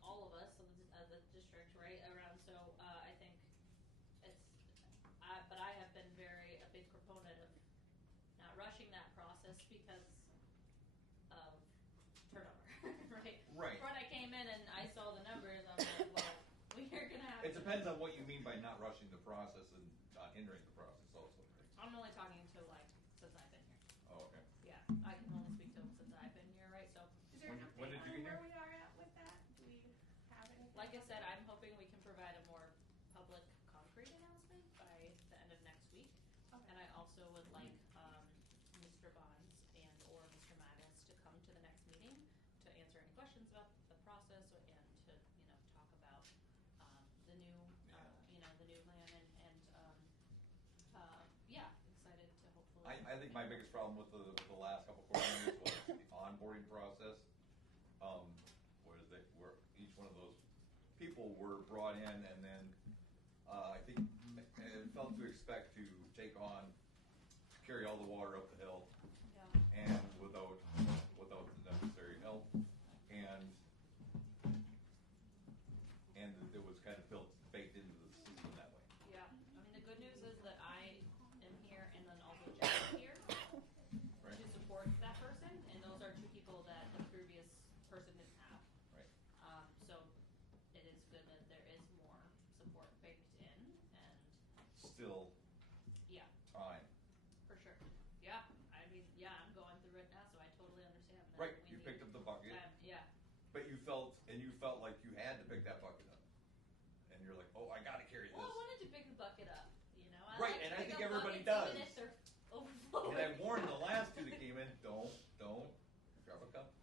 all of us as a district, right? Around. So I think but I have been a big proponent of not rushing that process because of turnover, right? Right. When I came in and I saw the numbers, I'm like, well, we're gonna have. It depends on what you mean by not rushing the process and not hindering the process also. Right? I'm only talking to since I've been here. Oh, okay. Yeah, I can only speak to since I've been here, right? So. Is there an When update did you on get where here? we are at with that? Do we have anything? Like I said, I'm hoping we can provide a more public, concrete announcement by the end of next week. Okay. And I also would like Mr. Bonds and or Mr. Mattis to come to the next meeting to answer any questions about the process and to talk about the new the new plan and my biggest problem with the last couple coordinators was the onboarding process. Where each one of those people were brought in, and then I think it felt to expect to take on, carry all the water up the hill, and without the necessary help, and it was kind of baked into the system that way. Yeah, I mean, the good news is that I am here, and then also Jack is here to support that person, and those are two people that the previous person didn't have. Right. So it is good that there is more support baked in, and Still yeah, time. for sure. Yeah, I mean, yeah, I'm going through it now, so I totally understand. That Right, we you need picked up the bucket. time. Yeah. But you felt like you had to pick that bucket up, and you're like, oh, I got to carry this. Well, I wanted to pick the bucket up, you know. I Right, like and to I pick think up everybody buckets does. even if they're overflowing. And I warned the last two that came in, don't grab a cup,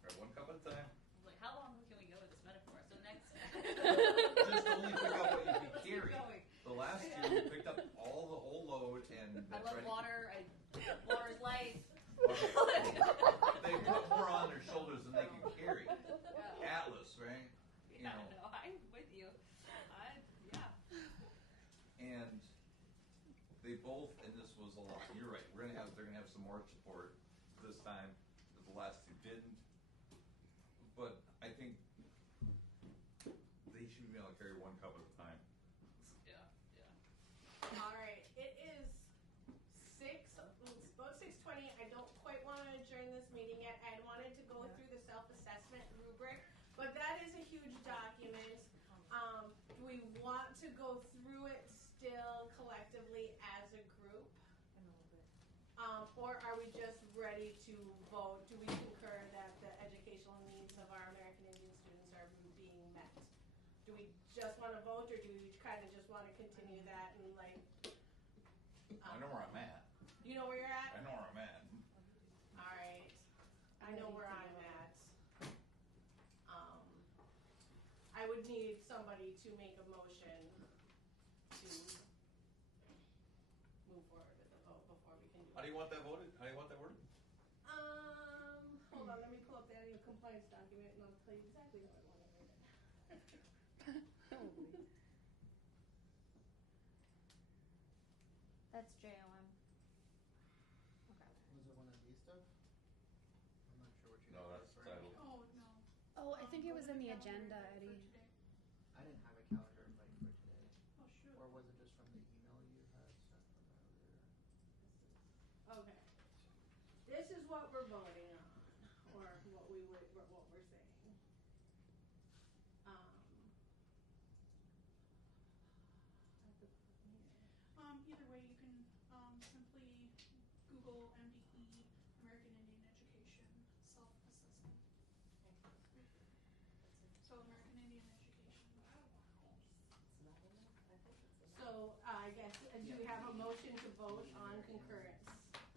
grab one cup at a time. I'm like, how long can we go with this metaphor? So next. Just only pick up what you can carry. Going. The last two picked up the whole load, and I love water. Water's life. They put more on their shoulders than they can carry. Atlas, right? Yeah, no, I'm with you. Yeah. And they both, and this was a lot. You're right. They're gonna have some more support this time that the last two didn't. But I think they should be able to carry one cup at a time. Yeah. All right, it is about 6:20. I don't quite want to adjourn this meeting yet. I wanted to go through the self-assessment rubric, but that is a huge document. Do we want to go through it still collectively as a group? Or are we just ready to vote? Do we concur that the educational needs of our American Indian students are being met? Do we just want to vote, or do we kind of just want to continue that and like? I know where I'm at. You know where you're at? I know where I'm at. All right. I know where I'm at. I would need somebody to make a motion to move forward with the vote before we can do it. How do you want that voted? How do you want that worded? Hold on. Let me pull up that compliance document, and I'll tell you exactly how I want it written. That's JOM. Okay. Was it one of these stuff? I'm not sure what you. No, that's title. Oh, no. Oh, I think it was in the agenda, Eddie. I didn't have a calendar invite for today. Oh, shoot. Or was it just from the email you had sent from earlier? Okay. This is what we're voting on, or what we're saying. Either way, you can simply Google MDE, American Indian Education self-assessment. So American Indian Education. So I guess, do we have a motion to vote on concurrence?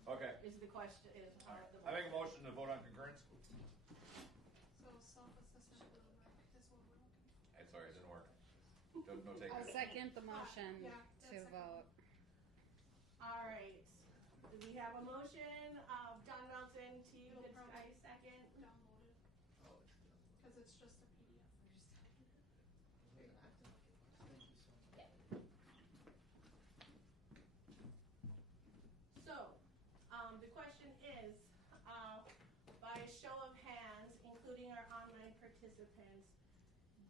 Okay. Is the question, is part of the I make a motion to vote on concurrence. So self-assessment rubric is what we're looking for. I'm sorry, it didn't work. No take. I'll second the motion Yeah, to that's vote. All right. We have a motion of Don Melton, T. No Good problem. Sky, second. Download it. Oh, it's good. Because it's just a PDF. It wasn't acting like it was. Thank you so much. So, the question is, by a show of hands, including our online participants,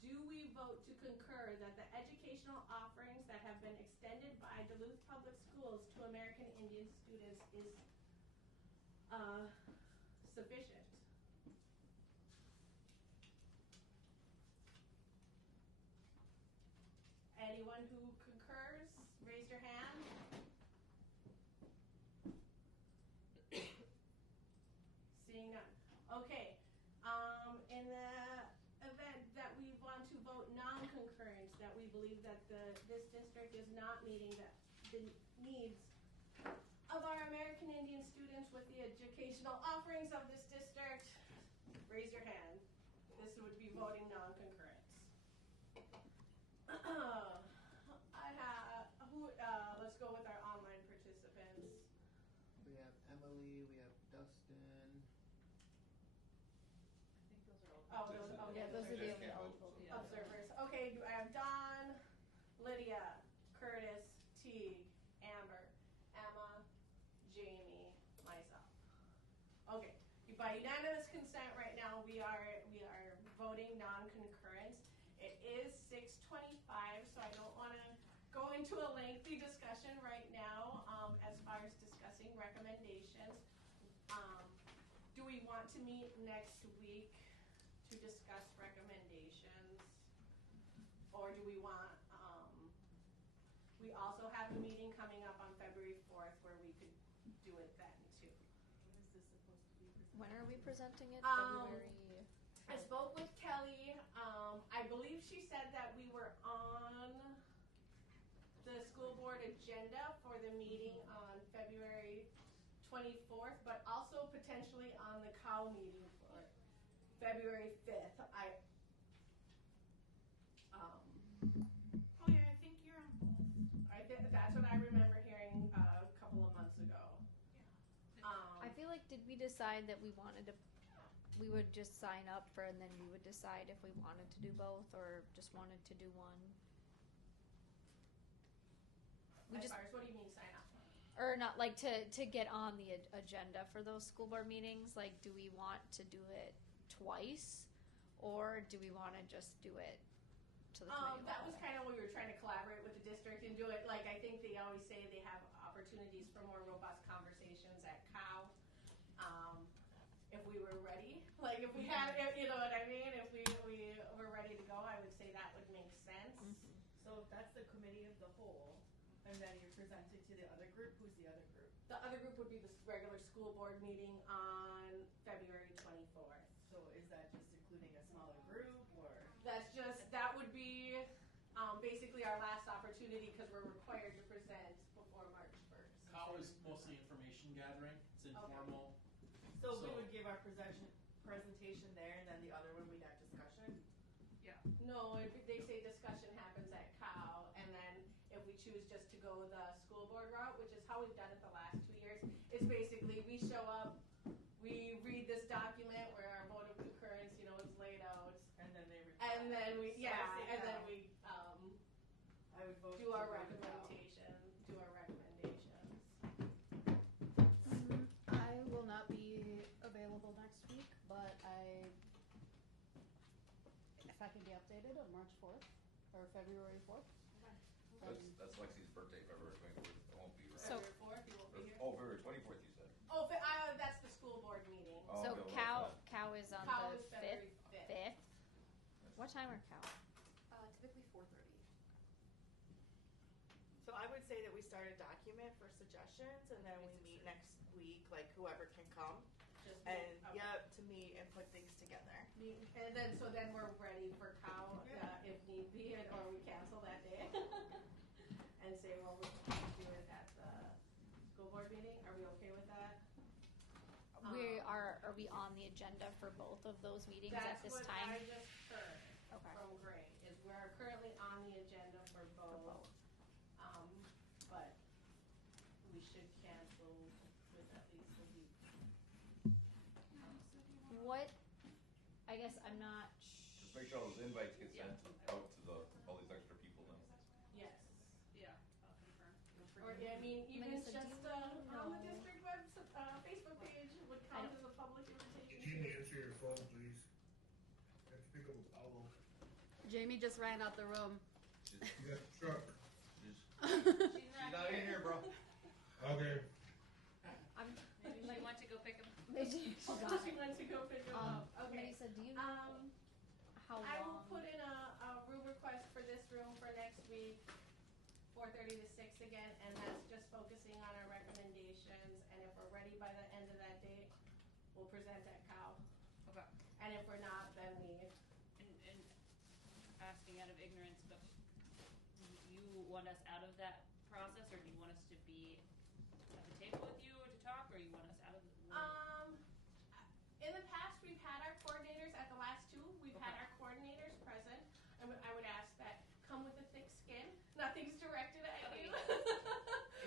do we vote to concur that the educational offerings that have been extended by Duluth Public Schools to American Indian students is sufficient? Anyone who concurs, raise your hand. Seeing none. Okay. In the event that we want to vote non-concurrence, that we believe that this district is not meeting the needs of our American Indian students with the educational offerings of this district, raise your hand. This would be voting non-concurrence. Let's go with our online participants. We have observers. Okay, do I have Dawn, Lydia, Curtis, Teague, Amber, Emma, Jamie, myself. Okay, by unanimous consent right now, we are voting non-concurrent. It is 6:25, so I don't want to go into a lengthy discussion right now as far as discussing recommendations. Do we want to meet next week to discuss recommendations? Or do we want, we also have a meeting coming up on February 4th where we could do it then too. When is this supposed to be presented? When are we presenting it? February? I spoke with Kelly. I believe she said that we were on the school board agenda for the meeting on February 24th, but also potentially on the COW meeting for February 5th. Oh yeah, I think you're on both. That's what I remember hearing a couple of months ago. I feel like, did we decide that we would just sign up for, and then we would decide if we wanted to do both or just wanted to do one? As far as what do you mean sign up? Or not, like to get on the agenda for those school board meetings. Like, do we want to do it twice, or do we want to just do it to the committee That level? was kind of what we were trying to collaborate with the district and do it. Like, I think they always say they have opportunities for more robust conversations at COW. If we were ready, like if we had, you know what I mean? If we were ready to go, I would say that would make sense. Mm-hmm. So if that's the committee of the whole, and then you're presenting to the other group, who's the other group? The other group would be the regular school board meeting on February 24th. So is that just including a smaller group, or? That would be basically our last opportunity because we're required to present before March 1st. COW is mostly information gathering. It's informal. So we would give our presentation there, and then the other one we'd have discussion? Yeah. No, they say discussion happens at COW, and then if we choose just to go the school board route, which is how we've done it the last 2 years, it's basically we show up, we read this document where our vote of concurrence, you know, is laid out. And then they reply. And then we, So I say and then no. we I would vote do our to go to COW. recommendations. I will not be available next week, but if I can be updated on March 4th or February 4th. That's Lexi's birthday, February 24th. It won't be right. February 4th, you won't be here? Oh, February 24th, you said. Oh, that's the school board meeting. Oh, So okay, COW is on COW the is February 5th. What time are COW? Typically 4:30. So I would say that we start a document for suggestions, and then we meet next week, like whoever can come, Just and meet, to meet and put things together. And then we're ready for COW if need be, or we cancel that day and say, well, we'll do it at the school board meeting. Are we okay with that? Are we on the agenda for both of those meetings at this time? That's what I just heard Okay. from Gray, is we're currently on the agenda for both. But we should cancel with at least a week. What? I guess I'm not. Just make sure those invites get sent out to all these extra people then. Yes. Yeah, I'll confirm. Or, I mean, even Melissa, just do you on the know- district Facebook page would count as a public invitation. Jamie, answer your phone, please. I have to pick up with Paulo. Jamie just ran out the room. You got the truck. She's not in here, bro. Okay. Maybe she went to go pick him. She went to go pick them up. Okay. Melissa, do you know how I will long? put in a room request for this room for next week, 4:30 to 6 again, and that's just focusing on our recommendations. And if we're ready by the end of that date, we'll present at COW. Okay. And if we're not, then we. And asking out of ignorance, but you want us out of that process, or do you want us to be at the table with you to talk, or you want us out of the? In the past, we've had our coordinators at the last two. We've had our coordinators present. I would ask that come with a thick skin. Nothing's directed at you,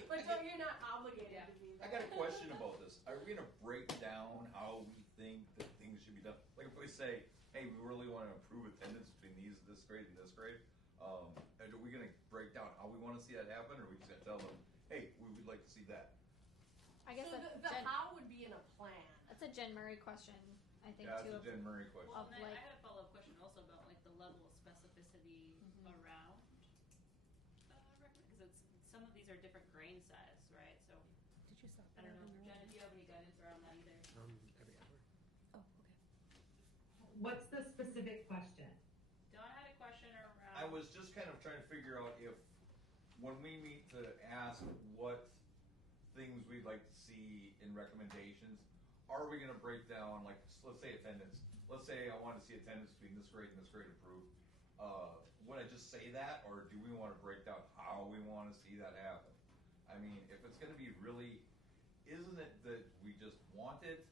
but you're not obligated to be there. I got a question about this. Are we going to break down how we think that things should be done? Like if we say, hey, we really want to improve attendance between this grade and this grade. And are we going to break down how we want to see that happen, or are we just going to tell them, hey, we would like to see that? I guess so the how would be in a plan. That's a Jen Murray question, I think, yeah, too. That's a Jen Murray question. Well, and I had a follow-up question also about like the level of specificity around because some of these are different grain size, right? So Did you stop? I don't know, Jen, if you have any guidance around that either. Every hour. Oh, okay. What's the specific question? Don had a question around. I was just kind of trying to figure out if, when we meet to ask what things we'd like to see in recommendations, are we going to break down, like, let's say attendance. Let's say I want to see attendance between this grade and this grade improved. Would I just say that, or do we want to break down how we want to see that happen? I mean, if it's going to be really, isn't it that we just want it,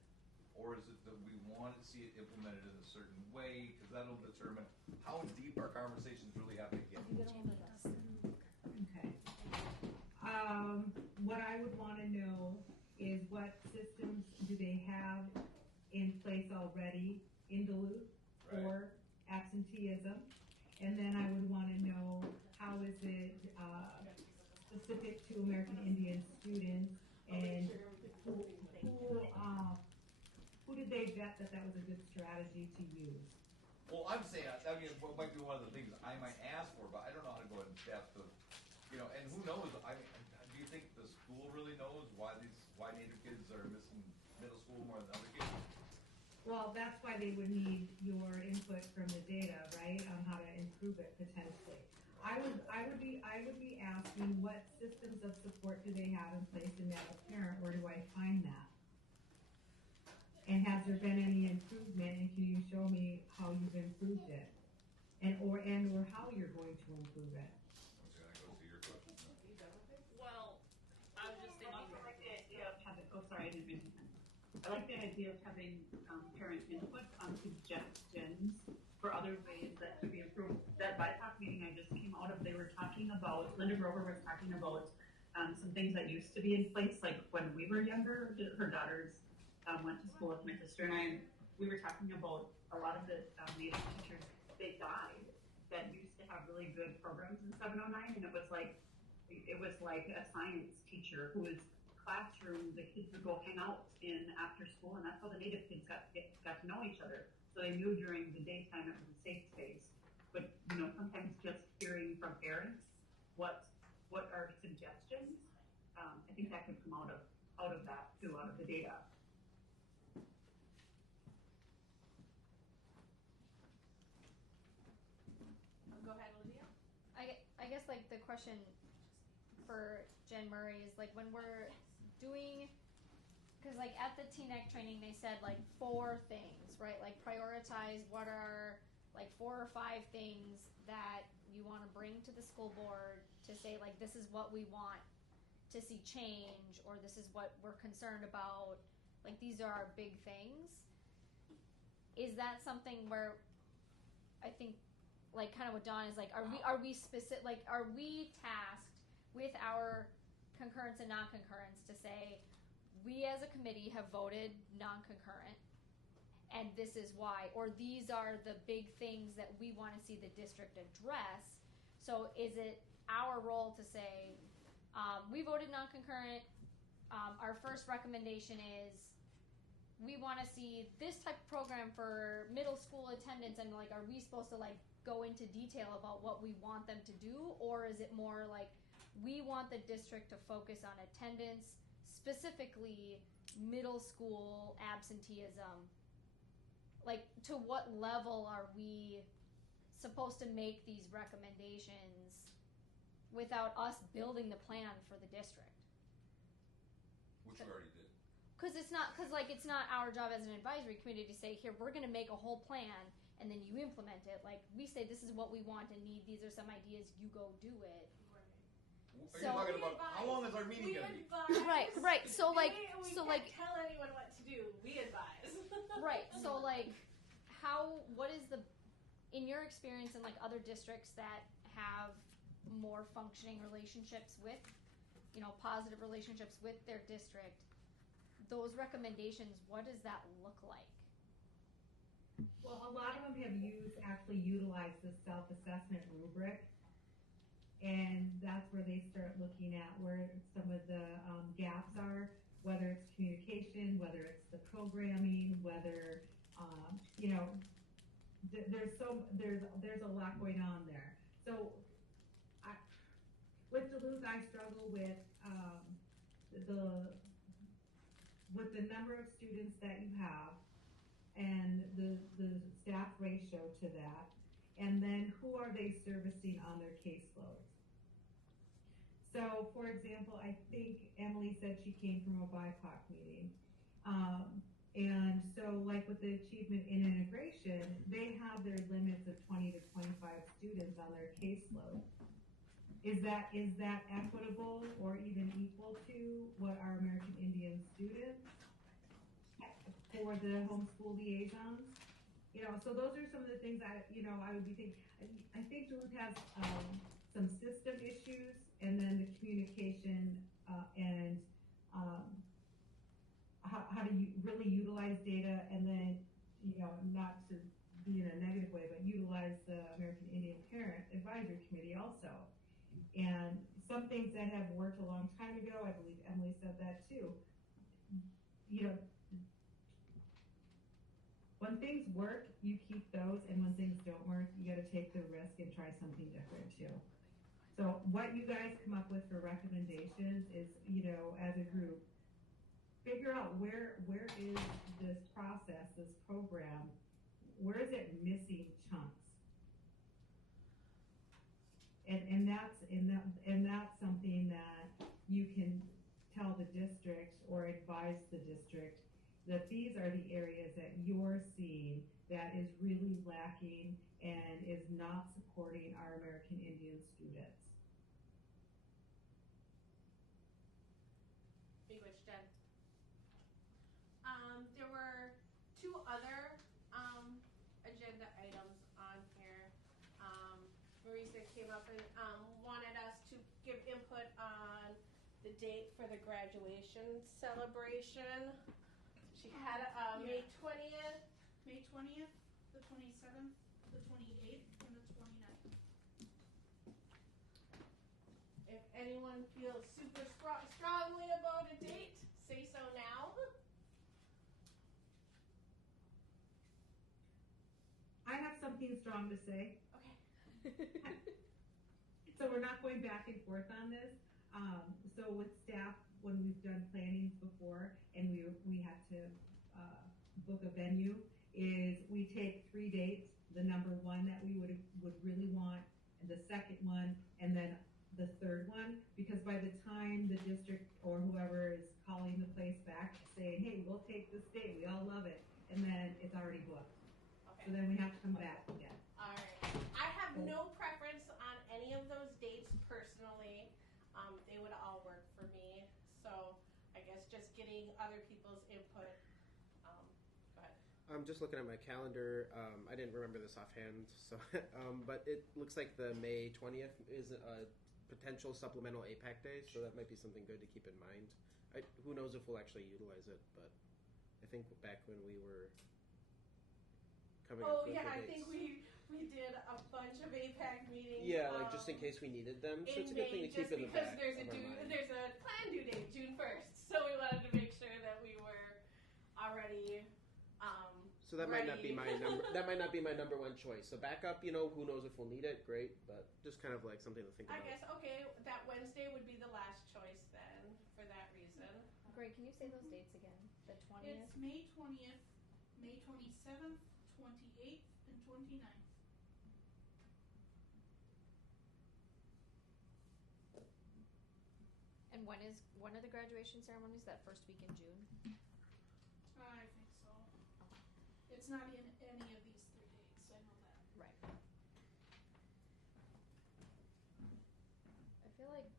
or is it that we want to see it implemented in a certain way? Because that'll determine how deep our conversations really have to get. Okay. What I would want to know is what systems do they have in place already in Duluth for absenteeism, and then I would want to know how is it specific to American Indian students, and who did they vet that was a good strategy to use? Well, I'm saying, I mean, what might be one of the things I might ask for, but I don't know how to go in depth of, and who knows? I mean, do you think the school really knows why Native kids are missing middle school more than other kids? Well, that's why they would need your input from the data, right, on how to improve it potentially. I would be asking what systems of support do they have in place in that parent, where do I find that? And has there been any improvement, and can you show me how you've improved it? Or how you're going to improve it? Okay, that goes to your question. Well, I was just thinking. I like the idea of having, I didn't mean to. I like the idea of having parent input on suggestions for other ways that could be improved. That BIPOC meeting I just came out of, they were talking about, Linda Grover was talking about some things that used to be in place, like when we were younger, her daughters went to school with my sister and I, and we were talking about a lot of the Native teachers, they died, that used to have really good programs in 709, and it was like a science teacher who was classroom, the kids would go hang out in after school, and that's how the Native kids got to know each other. So they knew during the daytime it was a safe space. But sometimes just hearing from parents what are suggestions, I think that could come out of that too, out of the data. Go ahead, Olivia. I guess like the question for Jen Murray is like when we're doing, because like at the TNEC training they said like 4 things, right? Like prioritize what are like 4 or 5 things that you want to bring to the school board to say like this is what we want to see change, or this is what we're concerned about. Like these are our big things. Is that something where I think like kind of what Dawn is like, are we specific, like are we tasked with our concurrence and non-concurrence to say we as a committee have voted non-concurrent and this is why, or these are the big things that we want to see the district address? So is it our role to say we voted non-concurrent, our first recommendation is we want to see this type of program for middle school attendance, and like are we supposed to like go into detail about what we want them to do, or is it more like we want the district to focus on attendance, specifically middle school absenteeism? Like to what level are we supposed to make these recommendations without us building the plan for the district? Which we already did. Because it's not our job as an advisory committee to say, here, we're going to make a whole plan and then you implement it. Like we say, this is what we want and need. These are some ideas. You go do it. Are you talking about how long is our meeting going to be? Right. So we like, can't tell anyone what to do. We advise. Right. So like, what is in your experience in like other districts that have more functioning relationships with, positive relationships with their district, those recommendations, what does that look like? Well, a lot of them have actually utilized the self-assessment rubric. And that's where they start looking at where some of the gaps are, whether it's communication, whether it's the programming, whether, there's a lot going on there. So with Duluth, I struggle with the number of students that you have and the staff ratio to that, and then who are they servicing on their caseloads. So, for example, I think Emily said she came from a BIPOC meeting. And so, like with the achievement in integration, they have their limits of 20 to 25 students on their caseload. Is that equitable or even equal to what our American Indian students for the homeschool liaisons? So those are some of the things I would be thinking. I think Duluth has some system issues, and then the communication and how to really utilize data, and then not to be in a negative way, but utilize the American Indian Parent Advisory Committee also. And some things that have worked a long time ago, I believe Emily said that too. When things work, you keep those, and when things don't work, you got to take the risk and try something different too. So what you guys come up with for recommendations is, as a group, figure out where is this process, this program, where is it missing chunks? And that's something that you can tell the district or advise the district that these are the areas that you're seeing that is really lacking and is not supporting our American Indian students. Big Witch Jen. There were two other agenda items on here. Marisa came up and wanted us to give input on the date for the graduation celebration. She had May 20th. May 20th, the 27th, the 28th, and the 29th. If anyone feels super strongly about a date, say so now. I have something strong to say. Okay. So we're not going back and forth on this. So with staff, when we've done plannings before and we had to book a venue, is we take 3 dates, the number one that we would really want, and the second one, and then the third one, because by the time the district or whoever is calling the place back saying, hey, we'll take this date, we all love it, and then it's already booked. Okay. So then we have to come back again. All right. I have no preference on any of those dates personally. They would all work for me. So I guess just getting other people's input. Go ahead. I'm just looking at my calendar. I didn't remember this offhand, so but it looks like the May 20th is a potential supplemental AIPAC day, so that might be something good to keep in mind. Who knows if we'll actually utilize it, but I think back when we were coming up with the dates. I think we did a bunch of AIPAC meetings. Yeah, like just in case we needed them. So it's a good thing to keep in the back because of our mind. there's a plan due date, June 1st. So we wanted to make sure that we were already so that ready. might not be my number. That might not be my number one choice. So backup, who knows if we'll need it? Great, but just kind of like something to think I about. guess that Wednesday would be the last choice then, for that reason. Greg, can you say those dates again? The 20th? It's May 20th, May 27th, 28th, and 29th. And when are the graduation ceremonies? That first week in June? I think so. It's not in any of these 3 dates, I know that. Right. I feel like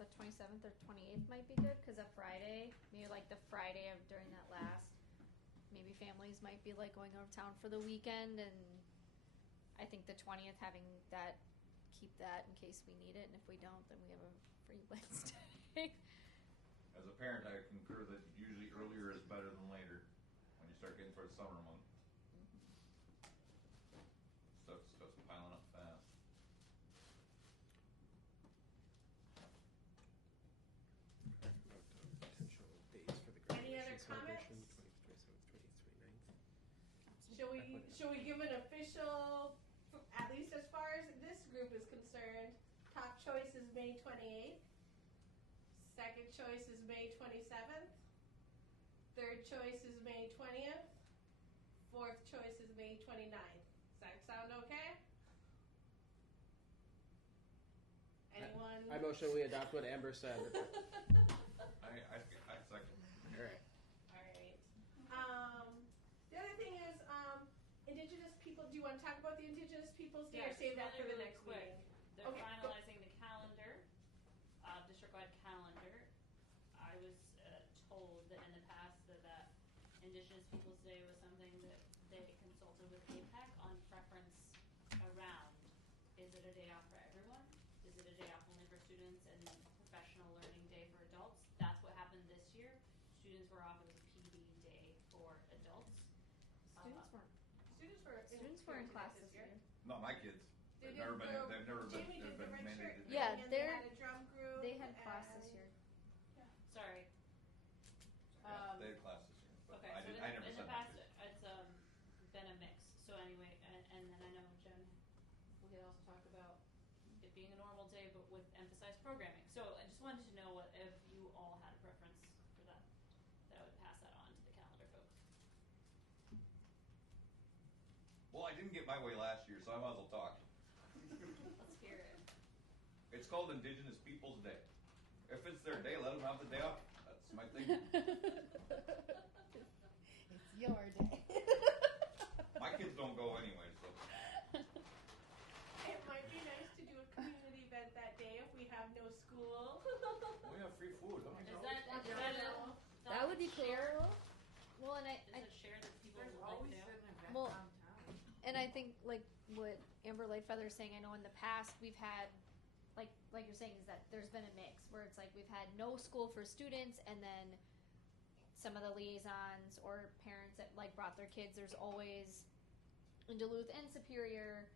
the 27th or 28th might be good, because a Friday, maybe like the Friday of during that last, maybe families might be like going out of town for the weekend, and I think the 20th, having that, keep that in case we need it, and if we don't, then we have a free Wednesday. As a parent, I concur that usually earlier is better than later when you start getting towards summer month. Should we give an official, at least as far as this group is concerned, top choice is May 28th. Second choice is May 27th. Third choice is May 20th. Fourth choice is May 29th. Does that sound okay? Anyone? I motion we adopt what Amber said. I second. All right. Alright. The other thing is, Indigenous people, do you want to talk about the Indigenous Peoples Day or Yes, save that for the really next quick. meeting? They're Okay, finalizing the calendar, district-wide calendar. I was told that in the past that Indigenous Peoples Day was something that they consulted with AIPAC on preference around. Is it a day off for everyone? Is it a day off only for students and professional learning day for adults? That's what happened this year. Students were off as a PD day for adults. Students were in class this year. Not my kids. They They've never did been. the- They've never been. Jamie They've did the been red shirt mandated. thing, Yeah, and they they're- had a drum group. They had class this year. Sorry. Yeah, they had class this year. But Okay, I, so did, I never in sent the my past, kids. it's been a mix. So anyway, and then I know Jen, we had also talked about it being a normal day, but with emphasized programming. So I just wanted to know what if you all had a preference for that. That I would pass that on to the calendar folks. Well, I didn't get my way last year, so I might as well talk. Let's hear it. It's called Indigenous Peoples Day. If it's their day, let them have the day off. That's my thing. It's your day. My kids don't go anyway, so. It might be nice to do a community event that day if we have no school. We have free food. Huh? That would be cool. Well, and Is it shared that people There's would like always to? been an event Well, downtown. and I think like what Amber Lightfeather is saying, I know in the past we've had like you're saying is that there's been a mix where it's like we've had no school for students and then some of the liaisons or parents that like brought their kids. There's always in Duluth and Superior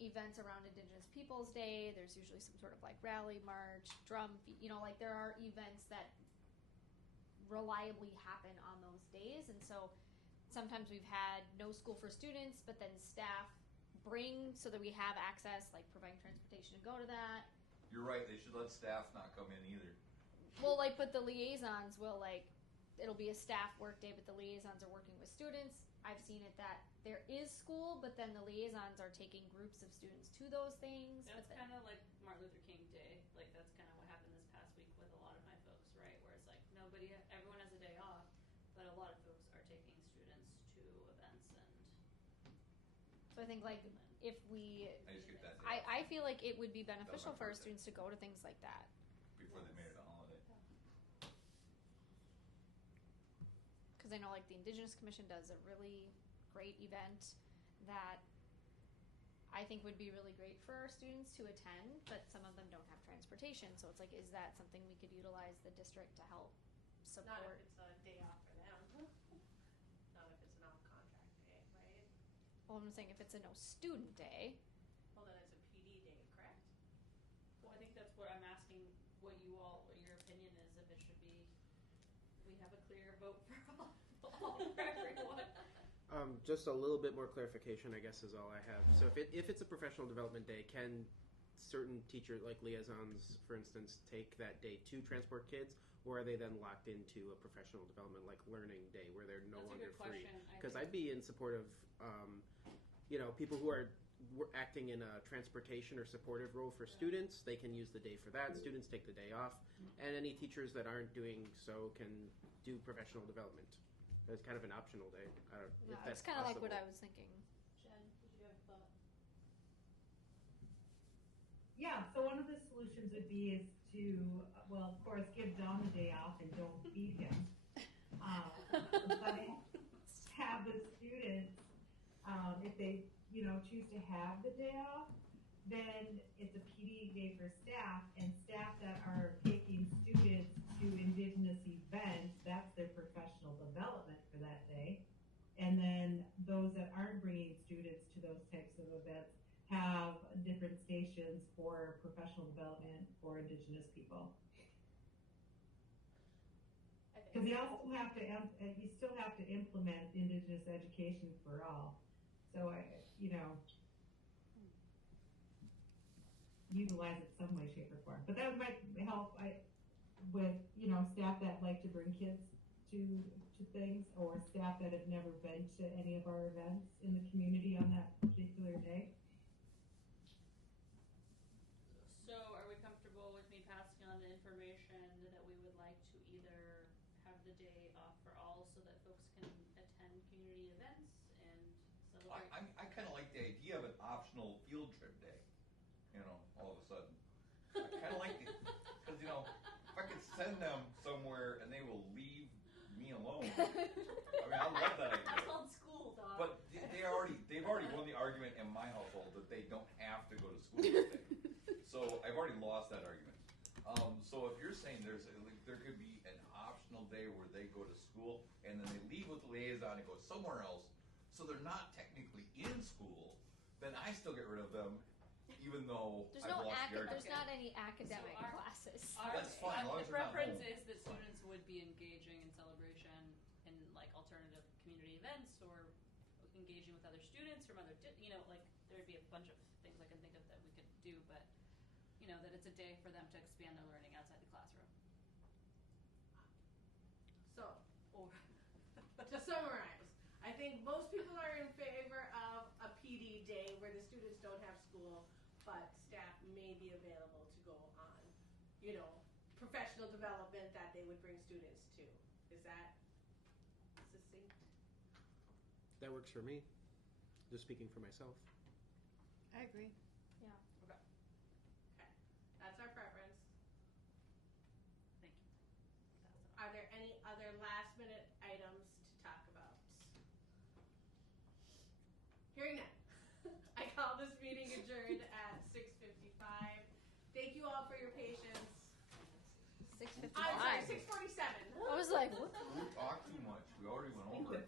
events around Indigenous Peoples Day. There's usually some sort of like rally, march, drum, like there are events that reliably happen on those days. And so sometimes we've had no school for students, but then staff bring so that we have access, like providing transportation to go to that. You're right. They should let staff not come in either. Well, like, but the liaisons will it'll be a staff work day, but the liaisons are working with students. I've seen it that there is school, but then the liaisons are taking groups of students to those things. That's kind of like Martin Luther King Day. Like that's kind of what happened this past week with a lot of my folks, right? Where it's like everyone has a day off, but a lot of folks are taking students to events and. So I think if we, I just get that day I feel like it would be That was beneficial my for our birthday. students to go to things like that. before they made it a holiday. Because I know like the Indigenous Commission does a really great event that I think would be really great for our students to attend, but some of them don't have transportation. So it's like, is that something we could utilize the district to help support? Not if it's a day off for them. Not if it's an off-contract day, right? Well, I'm saying if it's a no student day. Well, then it's a PD day, correct? Well, I think that's what I'm asking. What your opinion is, if it should be, we have a clear vote for everyone. Just a little bit more clarification, I guess, is all I have. So if it's a professional development day, can certain teachers, like liaisons, for instance, take that day to transport kids, or are they then locked into a professional development, like learning day, where they're no That's a longer good free? question. Because I'd be in support of, people who are acting in a transportation or supportive role for students. They can use the day for that. Students take the day off, and any teachers that aren't doing so can do professional development. It's kind of an optional day. I don't if That's that's kind of like what I possible. was thinking. Jen, did you have a thought? Yeah, so one of the solutions would be is to, well, of course, give Don the day off and don't feed him. But have the students, if they, choose to have the day off, then it's a PD day for staff, and staff that are taking students to Indigenous events, that's their professional development for that day. And then those that aren't bringing students to those types of events have different stations for professional development for Indigenous people. Because you also have to, you still have to implement Indigenous education for all. So utilize it some way, shape, or form. But that might help with staff that like to bring kids to things, or staff that have never been to any of our events in the community on that particular day. So are we comfortable with me passing on the information that we would like to either have the day off for all so that folks can attend community events and celebrate? I kind of like the idea of an optional field trip day, all of a sudden. I kind of like it, because, if I could send them somewhere and they will leave me alone. I mean, I love that idea. That's called school, dog. But they've already won the argument in my household that they don't have to go to school this day. So I've already lost that argument. So if you're saying there could be an optional day where they go to school and then they leave with the liaison and go somewhere else, so they're not technically in school, then I still get rid of them, even though There's I've lost the argument. there's not any academic classes. That's fine, as long as the they're not preference home. is that students would be engaging in celebration in like alternative community events or engaging with other students from other, there'd be a bunch of things I can think of that we could do, but that it's a day for them to expand their learning outside the classroom. So, to summarize, I think most people are in favor of a PD day where the students don't have school, but staff may be available to go on, professional development that they would bring students to. Is that succinct? That works for me. Just speaking for myself. I agree. Yeah. Okay. That's our preference. Thank you. Are there any other last minute items to talk about? Hearing none. I call this meeting adjourned at 6:55. Thank you all for your patience. 6:55. I'm sorry, 6:47. I was like, what? We talked too much. We already went over it.